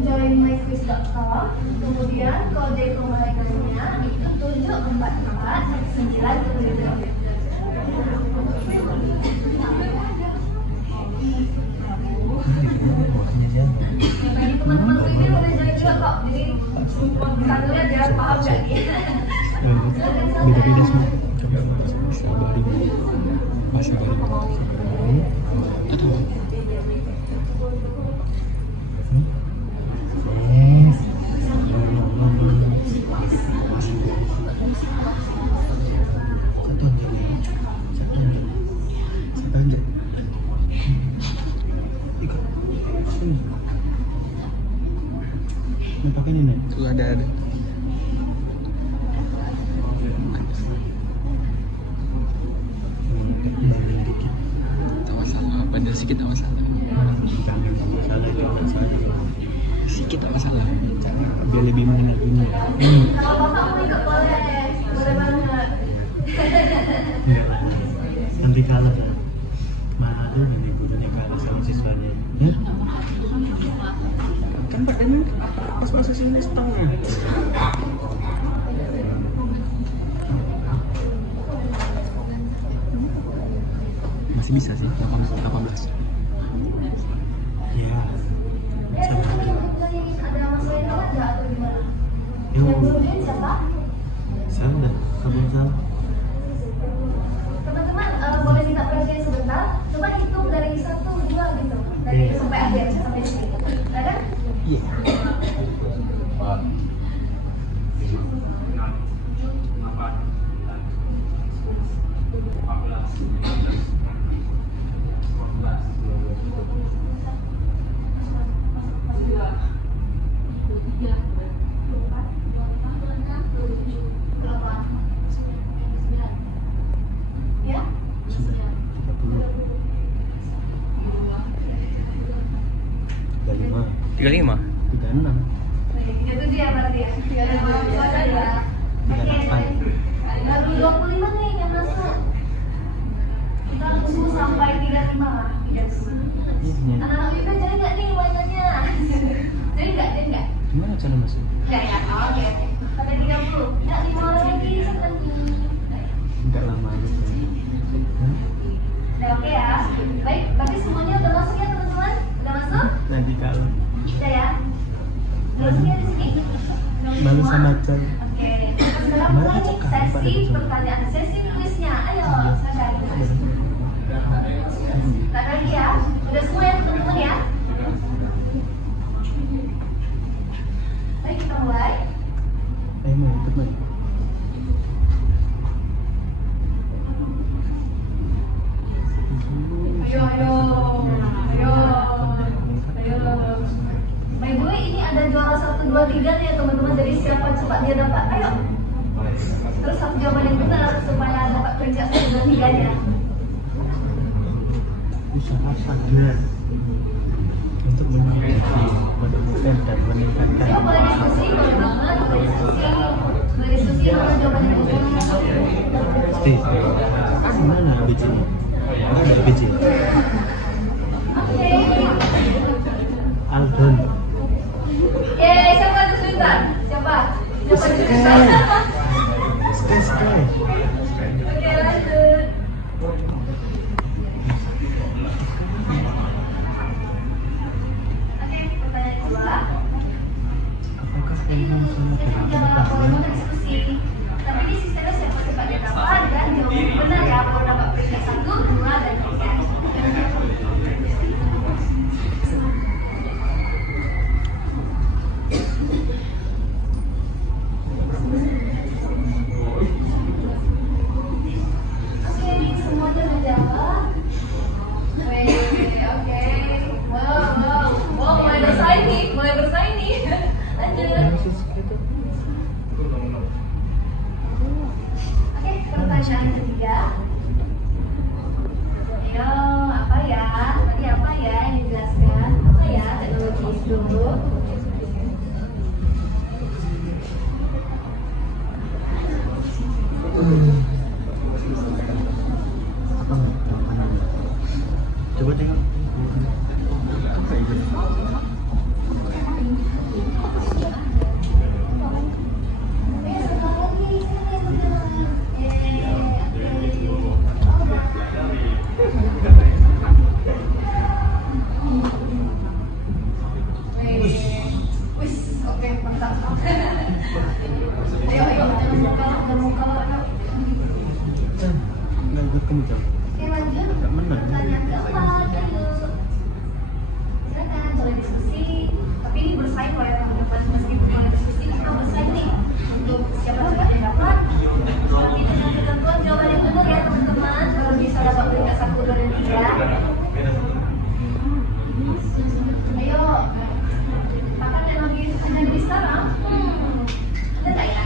joinmyquiz.com. Kemudian kode kemenangannya itu 74497. Bagi teman-teman ini boleh join juga kok. Jadi bisa lihat ya paham nggak nih? Beda-beda semua. Masih baru. Pakai ini nih. Tuh ada. Tak masalah, pada sedikit tak masalah. Jangan salah itu anak saya. Sedikit tak masalah. Biar lebih mengenal dunia. Kalau bapak mau ikut boleh banget. Enggak. Nanti kalah kan. Mana ada yang gurunya kalah sama siswanya. Ya? Kan Pak Demen pas masuk sini setengah. Masih bisa sih, 18. Ya. Tadi ada masalah yang lain nggak atau gimana? Yo. Yang kemudian siapa? Salah, kamu salah. Teman-teman boleh minta perhatian sebentar. Coba hitung dari 1, 2 gitu. Dari sampai akhir, sampai sini. Ada? Iya. 35, 35. 36, 37 ya berarti ya. 38. Baru 25 nih yang masuk. Kita tunggu sampai 35 lah. 35. Iya. Anak-anak kita jadi nggak nih warnanya? Jadi nggak? Gimana cara masuk? Nggak ya? Oh, oke. Sampai 30. Nggak 5 orang lagi sebentar. Enggak lama aja kan. Udah oke ya? Baik, berarti semuanya udah masuk ya teman-teman? Udah masuk? Nanti kalau Udah ya? Udah masuk ya di sini? malu sama Chan. Oke, sekarang mulai nih sesi pertanyaan, sesi tulisnya. Ayo, silakan. Nggak lagi ya? Udah semua ya teman-teman ya? Baik, kita mulai. Ayo mau ikut Mai. Ayo. By the way, ini ada juara 1, 2, 3 nih ya teman-teman. Jadi siapa cepat dia dapat. Ayo. Terus satu jawaban yang benar supaya dapat peringkat 1, 2, 3-nya. Usaha sadar untuk menemukan dan meningkatkan Ayo boleh diskusi, boleh banget, boleh diskusi. Boleh diskusi mana jawaban yang benar. Steve, mana ABC-nya? Mana ada ABC? Oke. Aldon. Siapa itu sebentar? Siapa? Sky. Oke, lanjut. Oke, pertanyaan kedua. Apakah kamu sama Jangan dengan boleh diskusi. Tapi di sistemnya siapa cepat dia dapat dan jawaban benar ya. Baru dapat peringkat 1, 2, dan 3. Oke, semuanya menjawab. Oke. Wow, mulai bersaing nih. Lanjut. Oke, pertanyaan ketiga. Ayo, apa ya? Tadi apa ya yang dijelaskan? Apa ya teknologi itu? Apa nggak jawabannya? Coba tengok. Kan kayak gitu. Oke, mantap. Ayo, jangan muka. Chan, nggak ikut kamu Chan. Oke, lanjut. Nggak menang. Pertanyaan keempat, ayo. Silakan, boleh diskusi. Tapi ini bersaing oleh teman-teman. Meskipun boleh diskusi, kita bersaing nih untuk siapa yang dapat. Tapi dengan ketentuan jawaban yang benar ya teman-teman. Kalau bisa dapat peringkat 1, 2, dan 3. Ayo. Pakai teknologi di sekarang. Ada nggak ya?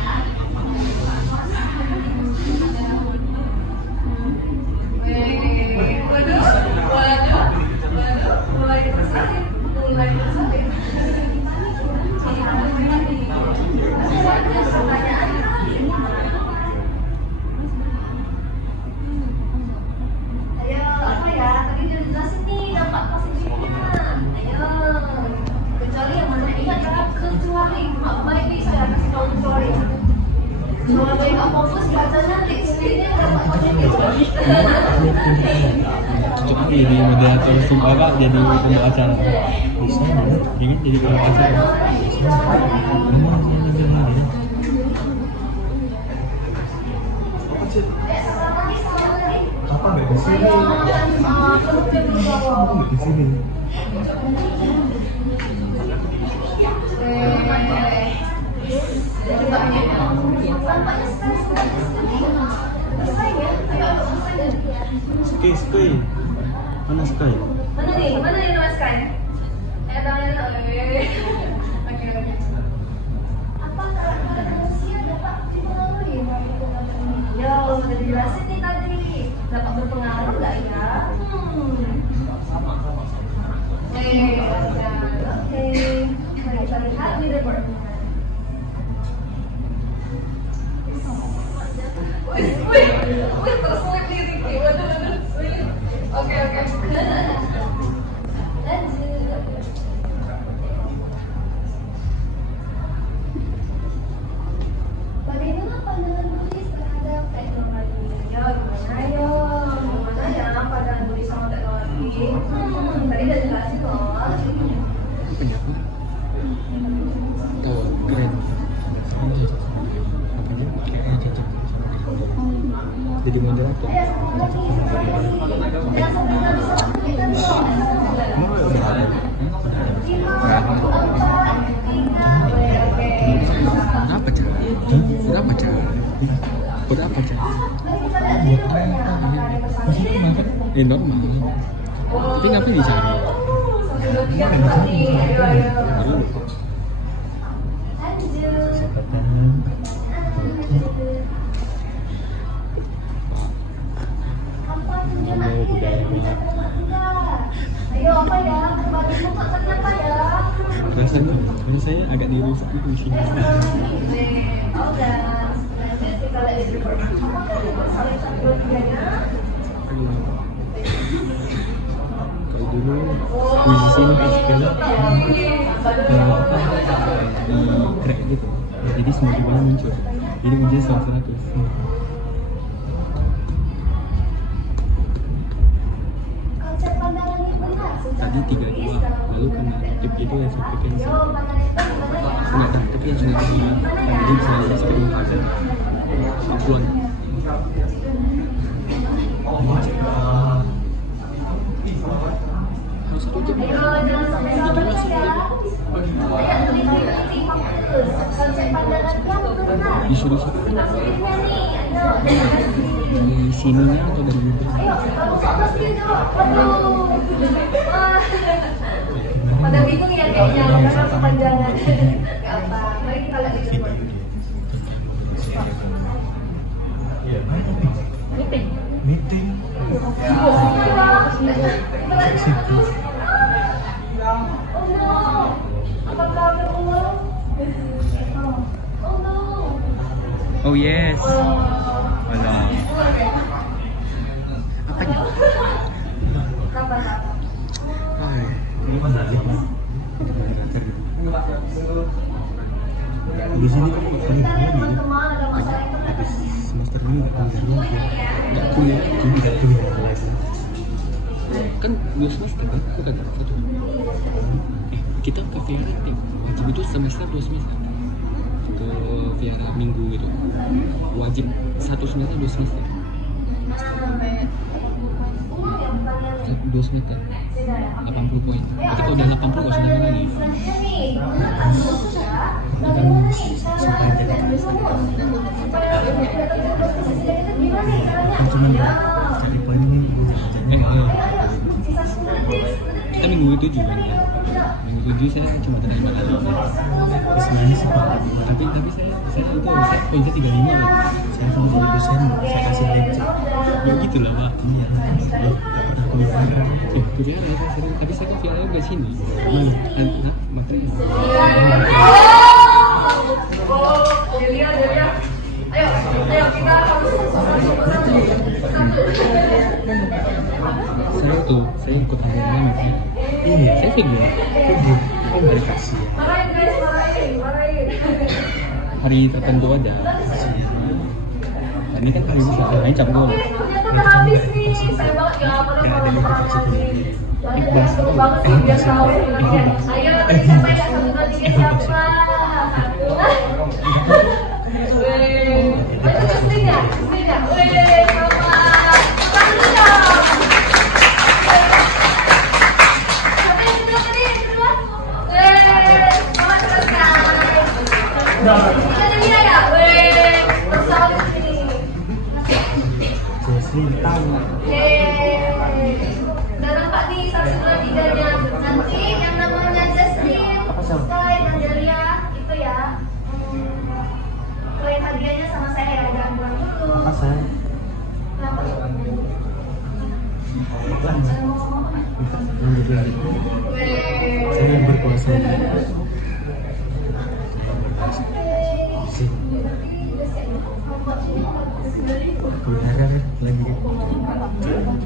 Waduh, mulai bersalin. Pertanyaan. Ayo, apa ya? Tadi udah dijelasin nih dampak positifnya. Ayo, kecuali yang mana ingat ya? Kecuali, baik nih saya kasih tahu kecuali. Kalau baik nggak fokus bacanya listriknya dampak positif. Cocok jadi moderator apa jadi pembawa acara. Bisa nggak? Ingin jadi pembawa acara. Apa nggak di sini? Apa nggak di sini? Sky. Mana Sky? Mana nih Mas Kai? Oke. Apa karakter manusia dapat dipengaruhi? Yo, udah dijelasin nih tadi. Dapat berpengaruh nggak ya? Wih, tersulit nih Riki. Waduh, sulit. Oke. Bagaimana pandangan Buddhis terhadap teknologi? Ya, gimana ya pandangan Buddhis sama teknologi? Tadi udah jelasin loh. Pendapat tahu keren apanya kayaknya cocok jadi moderator. Berapa cara? Berapa cara? Ini normal. Tapi ngapain dicari? Ayo apa ya? Kembali buka ternyata ya. Rasanya saya agak dirusak di sini. Kalau dulu di sini pas sekolah di crack gitu, jadi semua jawabannya muncul. Jadi ujian 100. Tadi 32, lalu kena tip itu yang sampai cancel. Kena tapi yang sudah jadi bisa sampai infarksi. Pulang. Harus 1 jam. Disuruh siapa? Dari sininya atau dari Google? Pada bingung ya kayaknya karena kepanjangan. Gak apa, mari kita lihat di rumah. Meeting. Oh no, apakah ada uang? Oh no. Oh yes. Walah. Apanya? Kapan? Ini kan balik mas. Di sini kan paling Teman-teman ada masalah internet. semester ini nggak kuliah, Nggak kuliah. jadi nggak kuliah lagi. Kan 2 semester kan? Bukan 1. Kita ke Viara wajib itu semester 2 semester. Ke Viara minggu gitu. Wajib 1 semester 2 semester. 2 semester 80 poin. Berarti kalau udah 80 gak usah nambah lagi. Kan cuma cari poin ini Kita minggu 7 kan ya. Minggu 7 saya cuma terima kali. sebenarnya sih Pak. Tapi saya poinnya 35 loh. Saya sama jadi dosen, saya kasih lecture. Ya gitu lah Pak. Iya, loh, nggak pernah kuliah beneran. Kuliah ya saya sering, tapi saya kan Viara juga sini. Nah, makanya. Delia. Ayo kita harus Saya ikut agama makanya. Iya, Saya video. Oh, nggak kasih ya. marahin guys, marahin. Hari tertentu ada. Ini kan hari bisa main cabut. Oke, ternyata udah habis nih. Saya banget ya, padahal kalau perang lagi. Banyak seru banget sih biar tahu sebenarnya. Ayo, siapa yang satu lagi siapa? Weh, ayo kesini ya. Weh, sama. Tangan dong. Siapa yang kedua tadi? Yang kedua? Weh, selamat selesai. Ini ada dia ya? Weh, bersama di sini. Jesslyn tahu. Yeay. Udah nampak nih 1, 2, 3-nya. Nanti yang namanya Jesslyn, Sky, dan Delia itu ya. Klaim hadiahnya sama saya ya, jangan buang dulu. Apa saya? Kenapa? Saya mau ngomong apa? Saya yang berkuasa.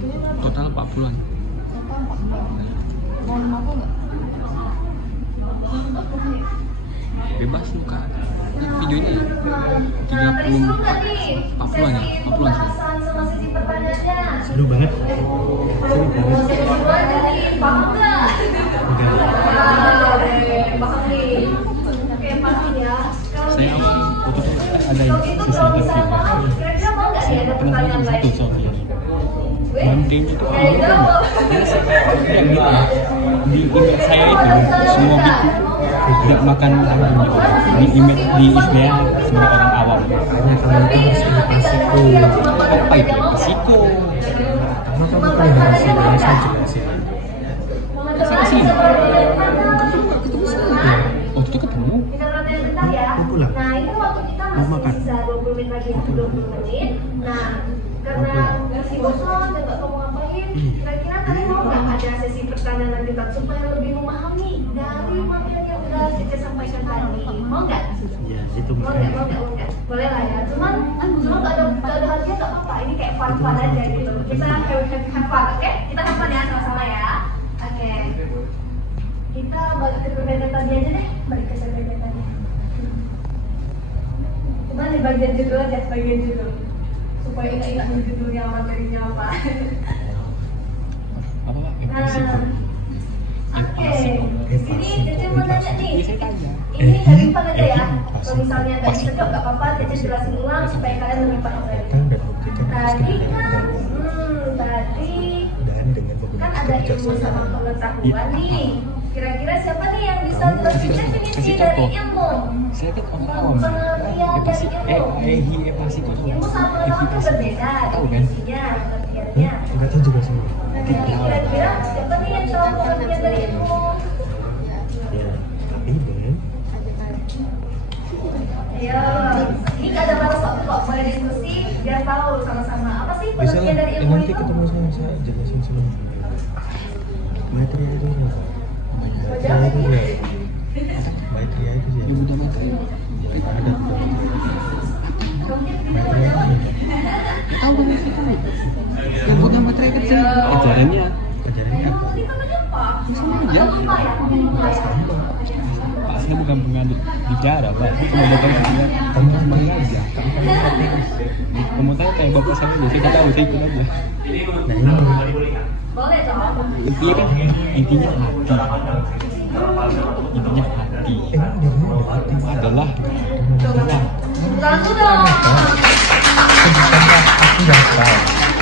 Total 40-an. Mau 50 nggak? Bebas lu kak. Lihat videonya ya. 40-an ya. 40-an. Pembahasan sama sesi pertanyaannya. Seru banget. Seru banget. Paham nggak? Udah. Paham nih. Oke, paham ya. Saya awal waktu itu ada yang Itu sesi kalau interview. misalnya, kira-kira mau nggak sih ada Pernah pertanyaan satu lain? soalnya. Banting itu Ya, jawab. yang gitu. Di email saya itu semua gitu tidak makan lambung gitu. Di email di ISBA sebagai orang awam. Makanya kalau itu harus punya pasiko. Apa itu? Risiko. Karena kamu paling harus sebenarnya saya jelasin. Saya sih. Ketemu saya. Oh itu ketemu. Mau pulang? Nah, ini waktu kita Mau masih makan? sisa 20 menit lagi, 20 menit. Nah, karena masih bosan dan nggak tahu mau ngapain, kira-kira kalian mau nggak ada sesi pertanyaan lanjutan supaya lebih memahami dari materi yang udah kita sampaikan tadi? Mau nggak? Ya, itu Mau nggak? Mau nggak? Mau nggak? Boleh lah ya. Cuman nggak ada hadiah nggak apa-apa. Ini kayak fun-fun aja gitu. Kita have fun, oke? Kita have fun ya sama-sama ya. Oke. Kita balik ke perbedaan tadi aja deh. Balik ke perbedaan tadi. Cuma di bagian judul aja, bagian judul. Supaya ingat-ingat nih judulnya materinya apa. Apa pak? Nah, Risiko. oke. Eh, Di sini Cece mau nanya nih. Ini saya tanya. Ini dari depan aja ya. Pasti. Kalau misalnya ada Pasti. cocok nggak apa-apa, Cece jelasin ulang supaya kalian lebih paham lagi. Datang dan buktikan atas Tadi kebenaran kan, tadi dan dengan kan menggunakan ada ilmu kebijaksanaan. sama pengetahuan nih. Kira-kira siapa nih yang bisa Kamu jelasin kasih definisi contoh. dari ilmu? Saya kan orang awam. Epasi, epasi kok. Ilmu sama pengetahuan kan berbeda Tahu kan? definisinya, pengertiannya. Enggak tahu juga semua. Jadi kira-kira siapa nih yang tahu pengertian dari ilmu? Ya, tapi Ben, Ayo, ini nggak ada batas waktu kok, boleh diskusi biar tahu sama-sama apa sih bisa pengertian lah. dari ilmu Nanti itu? ketemu sama saya jelasin semua. Materi itu apa? Mau Materi jawab itu ini? ya. Materi itu ya. Yang udah materi. Ada tuh. Materi itu ya. Tahu kan? Yang punya materi kan ajarannya. Ajarannya apa? Ini namanya apa? Sama aja. Apa ya? Apa ya? Sama. Pak, saya bukan pengadut bicara, Pak. Saya cuma bapak saya. Kamu Main aja. Kamu kan ateis. Kamu tahu kayak bapak saya aja. Saya tahu, saya ikut aja. Nah ini Boleh dong. Intinya kan, intinya hati. Intinya hati. emang dia mau hati. Adalah. Langsung dong. Aku nggak tahu.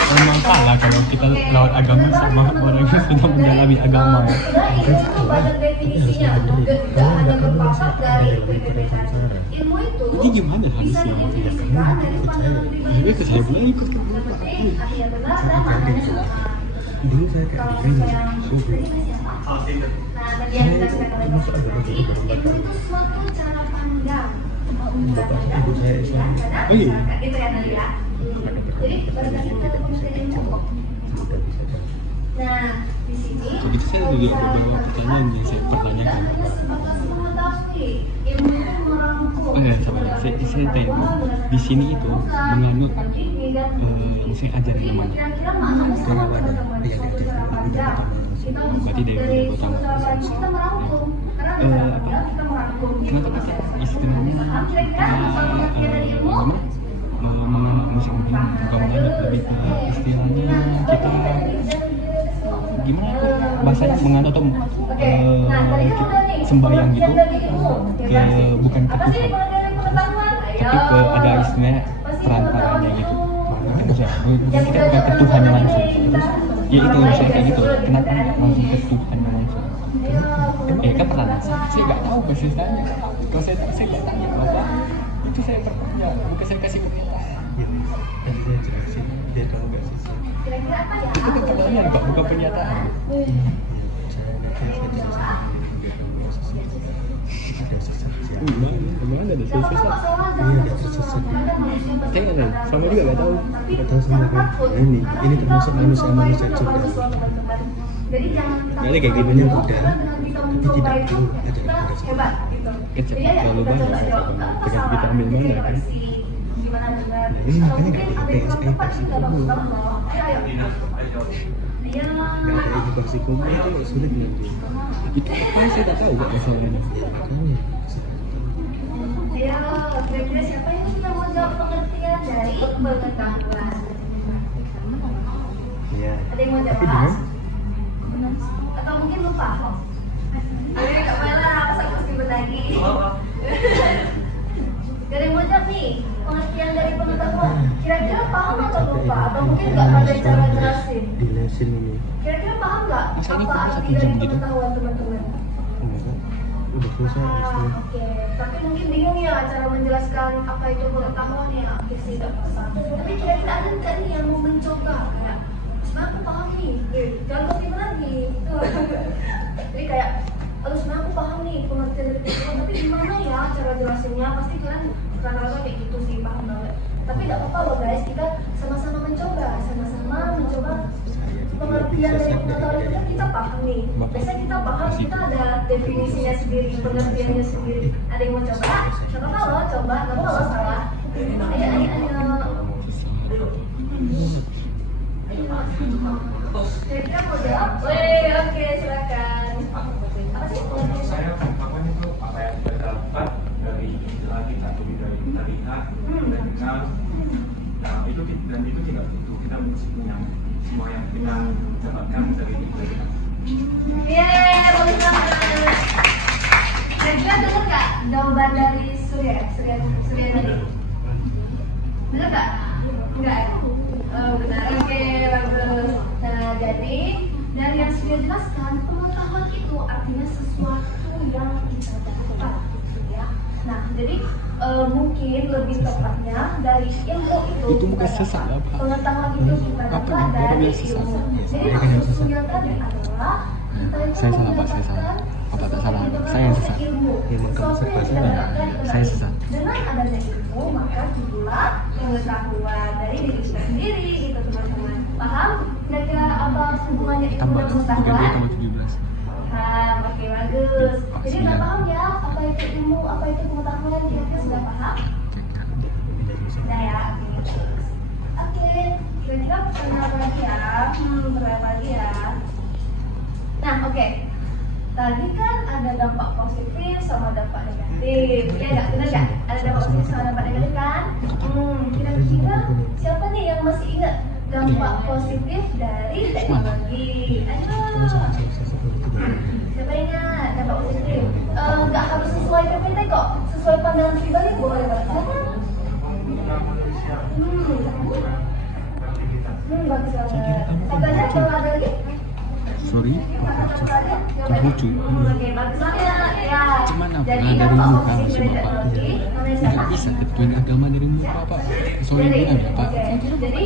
Memang salah kalau kita lewat agama sama orang yang sudah mendalami agama. Itu banyak definisinya. Nggak hanya berpasak dari perbedaan. Ilmu itu Ini gimana bisa harusnya? didefinisikan dari pandangan Ya ikut saya boleh ikut kan. seperti artinya benar dan maknanya salah. Dulu saya kayak Kalau gini. yang definisi siapa? Nah, tadi yang kita katakan Masuk agama dulu baru ilmu itu suatu cara pandang. Bapak ibu saya Islam. Oh iya. Itu ya tadi ya. Jadi pada saat kita pengertian ilmu. Udah bisa kan. Nah, di sini Begitu saya juga ada beberapa pertanyaan yang saya pertanyakan. hanya sebatas mengetahui ilmu itu merangkum. Oh ya, sabar. Saya tanya. Di sini itu menganut saya ajaran yang mana? Kira-kira maknanya sama Yang mana? teman-teman Yang suatu cara pandang. Kita Berarti dari dari utama. suatu cara pandang kita merangkum. Karena Eh, cara apa? pandang kita merangkum. Kenapa kita istilahnya Kira-kira masalah pengertian dari ilmu? menganut musik ini bukan menganut lebih ke istilahnya kita gimana tuh bahasanya menganut atau sembahyang gitu ke bukan ke Apa sih Tuhan pengertian dari pengetahuan? tapi ke ada istilahnya perantaranya gitu maksudnya bukan kita bukan ke Tuhan langsung terus ya itu maksudnya kayak gitu kenapa langsung ke Tuhan langsung kan pertanyaan saya nggak tahu persisnya kalau saya nggak tanya bapak itu saya bertanya bukan saya kasih Ya, nanti saya jelasin. Dia tahu nggak sih? Kira-kira apa ya? itu kan pertanyaan pak bukan pernyataan Ya, saya nanti saya jelasin. Dia tahu nggak sih? Ada sesat siapa? Gimana ada Kalau sesat masalah Iya, ada tersesat. saya nggak tahu sama juga nggak tahu Nggak tahu sama kan? Nah, ini termasuk manusia juga. Jadi jangan Jadi kayak gimana udah, tapi tidak perlu ada hebat gitu. Kecap terlalu banyak ketika kita ambil mana kan gimana dengar. Ini Atau makanya mungkin nggak ada ada yang kurang IPS tepat juga dulu. bagus banget loh. Ayo. Iya. Nggak ada edukasi umum itu sulit nanti. Itu apa saya tak tahu kok masalahnya. Makanya. Ayo, kira-kira siapa yang sudah mau jawab pengertian dari pengetahuan? Iya. Ada yang mau Tapi jawab? dengan Atau mungkin lupa? Gak malah, pas aku ribet lagi. Gak ada yang mau jawab nih, pengertian dari pengetahuan. Kira-kira paham atau lupa? Atau mungkin gak ada cara jelasin? di lesin ini. Kira-kira paham gak Masa ini apa kok arti 1 dari jam gitu? pengetahuan teman-teman? Enggak. Udah selesai. Ah, oke. Tapi mungkin bingung ya cara menjelaskan apa itu pengetahuan ya. Oke sih, gak masalah. Tapi kira-kira ada nggak nih yang mau mencoba? Kayak, sebenarnya aku paham nih. Jangan kau lagi. Gitu. Jadi kayak, sebenarnya aku paham nih pengertian dari pengetahuan. Tapi gimana ya cara jelasinnya? Pasti kalian rata-rata kayak gitu sih, paham banget. Tapi gak apa-apa loh guys, kita sama-sama mencoba pengertian dari pengetahuan itu kan kita paham nih. Biasanya kita paham, kita ada definisinya sendiri, pengertiannya sendiri. Ada yang mau coba? Coba kalau coba, kamu kalau salah. Ayo. Kira-kira mau jawab? Wih, oke, silakan. Apa sih pengertian? Saya pengetahuan itu apa yang kita dapat dari istilah kita atau dari kita lihat, mendengar. Nah, itu dan itu tidak butuh kita mesti punya semua yang kita dapatkan dari itu. Yeay, bagus banget. Kira-kira dengar nggak jawaban dari Surya tadi? Benar nggak? Enggak ya? Oh, benar. Oke, bagus. Nah, jadi dari yang Surya jelaskan, pengetahuan itu artinya sesuatu yang kita dapat, ya. Nah, jadi mungkin lebih tepatnya dari ilmu Itu bukan kita sesat dapat. apa? Pengetahuan itu kita Apa dapat yang dari orang sesat? ilmu. Jadi Saya kan yang maksud sesat. Surya tadi adalah kita itu Saya salah, Pak, saya mendapatkan salah. Apa tak salah? sesuatu Saya yang sesat. ilmu. Memang kamu Sesuatu yang sesat, kita saya dapatkan dengan Saya ilmu. sesat. Dengan adanya ilmu, maka timbullah pengetahuan dari diri kita sendiri, gitu teman-teman. Paham? Kira-kira apa hubungannya ilmu Tambah dan 32 pengetahuan? tambah 17. Paham, oke bagus. Jadi udah paham ya apa itu ilmu, apa itu pengetahuan, kira-kira sudah paham? Nah ya, oke. Kira-kira pertanyaan apa lagi ya? Pertanyaan apa lagi ya? Nah, oke. Tadi kan ada dampak positif sama dampak negatif. Ya nggak? Benar nggak? Ada dampak positif sama dampak negatif kan? Kira-kira siapa nih yang masih ingat dampak positif dari teknologi? Ayo. Siapa ingat dampak positif? Nggak harus sesuai PPT kok. Sesuai pandangan pribadi boleh banget. Bagus banget. Katanya kalau ada lagi? Sorry, lucu. Oke, bagus banget ya. Cuman apa? Jadi Dari dampak muka positif masih dari bapak. teknologi namanya Nggak siapa? bisa tentuin agama dari muka pak. Sorry Jadi, bilang ya pak. oke. Jadi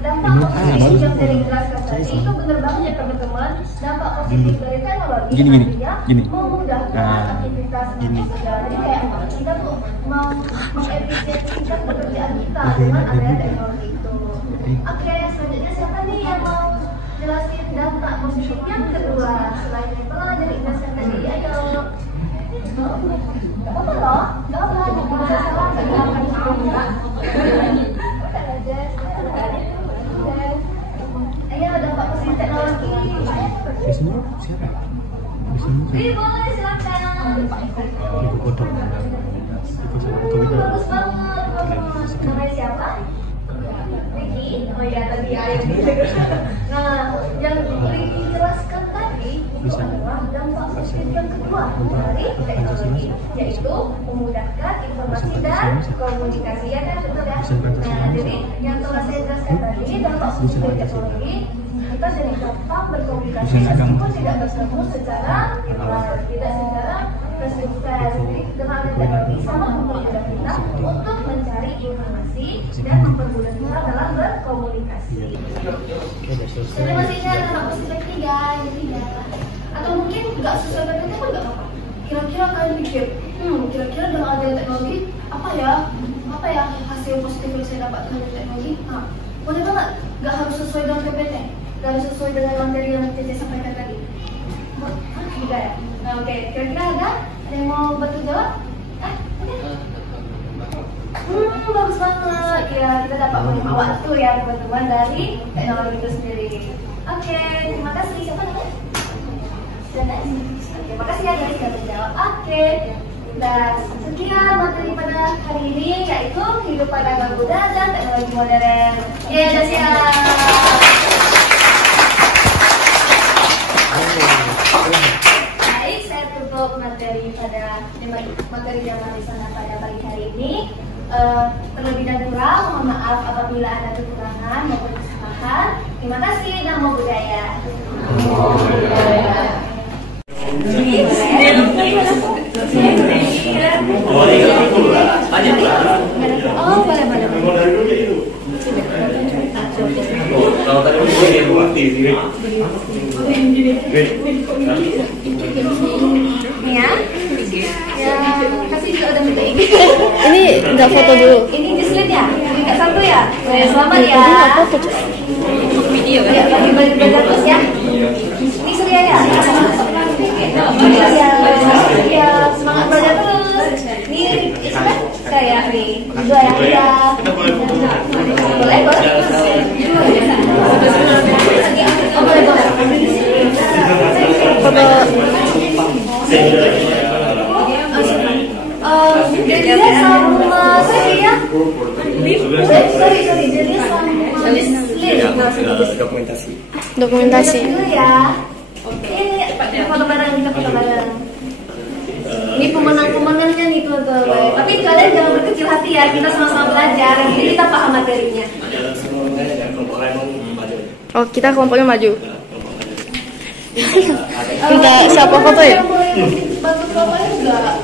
dampak Ini positif bagus. yang dari jelaskan tadi itu benar banget ya teman-teman. Dampak positif dari teknologi Gini. artinya memudahkan Nah, aktivitas gini. manusia. Jadi kayak kita tuh mau mengefisiensikan pekerjaan kita dengan adanya teknologi itu. Oke, selanjutnya siapa nih yang mau jelasin dampak positif yang kedua selain yang telah dijelaskan tadi? Ayo. Gak apa loh, gak apa, bisa salah, gak apa-apa juga. Ayo, dampak positif teknologi. Di sini siapa? Di sini Wih, boleh silakan. Ibu Kodok. Ibu sama Ibu itu. Bagus banget, bagus. Namanya siapa? Ricky. Oh iya, tadi ya. Nah, yang Ricky jelaskan tadi itu adalah dampak positif yang kedua dari teknologi, yaitu memudahkan informasi dan komunikasi. Ya kan, betul ya? Nah, jadi yang telah saya jelaskan tadi dampak positif dari teknologi, kita jadi gampang berkomunikasi meskipun tidak bertemu secara virtual, tidak secara face to face. Jadi dengan teknologi sangat mempermudah kita untuk mencari informasi dan mempermudah kita dalam berkomunikasi. Jadi masih ingat dampak positif ketiga, yang ketiga. Atau mungkin nggak sesuai PPT pun nggak apa-apa. Kira-kira kalian pikir, kira-kira dengan adanya teknologi apa ya hasil positif yang saya dapatkan dari teknologi? Nah, boleh banget. Nggak harus sesuai dengan PPT, nggak harus sesuai dengan materi yang Cece sampaikan tadi. Tidak ya? Nah, oke. Kira-kira ada yang mau bantu jawab? Bagus banget. Ya, kita dapat menghemat waktu ya teman-teman dari teknologi itu sendiri. Oke, terima kasih. Siapa namanya? Janet. Oke, makasih ya guys sudah menjawab. Oke. Dan sekian materi pada hari ini yaitu kehidupan anak muda dan teknologi modern. Udah siap. Baik, saya tutup materi yang di sana pada pagi hari ini. Terlebih dan kurang, mohon maaf apabila ada kekurangan maupun kesalahan. Terima kasih, namo buddhaya. Oh, boleh. Ya, kasih juga udah minta ini. Ini nggak foto dulu. Ini dislip ya? Minta satu ya? Selamat ya. Video ya, bagi belajar terus ya. Ini Surya ya? Ya, semangat belajar terus. Ini saya nih. Dua ya. Boleh. Delia sama saya. Sorry, Delia sama Dokumentasi. dulu ya. Ini foto bareng, kita foto bareng. Ini pemenang-pemenangnya nih tuh. Tapi kalian jangan berkecil hati ya, kita sama-sama belajar. Jadi kita paham materinya. Oh, kita kelompoknya maju. Minta siapa foto ya? Bantu kelompoknya enggak?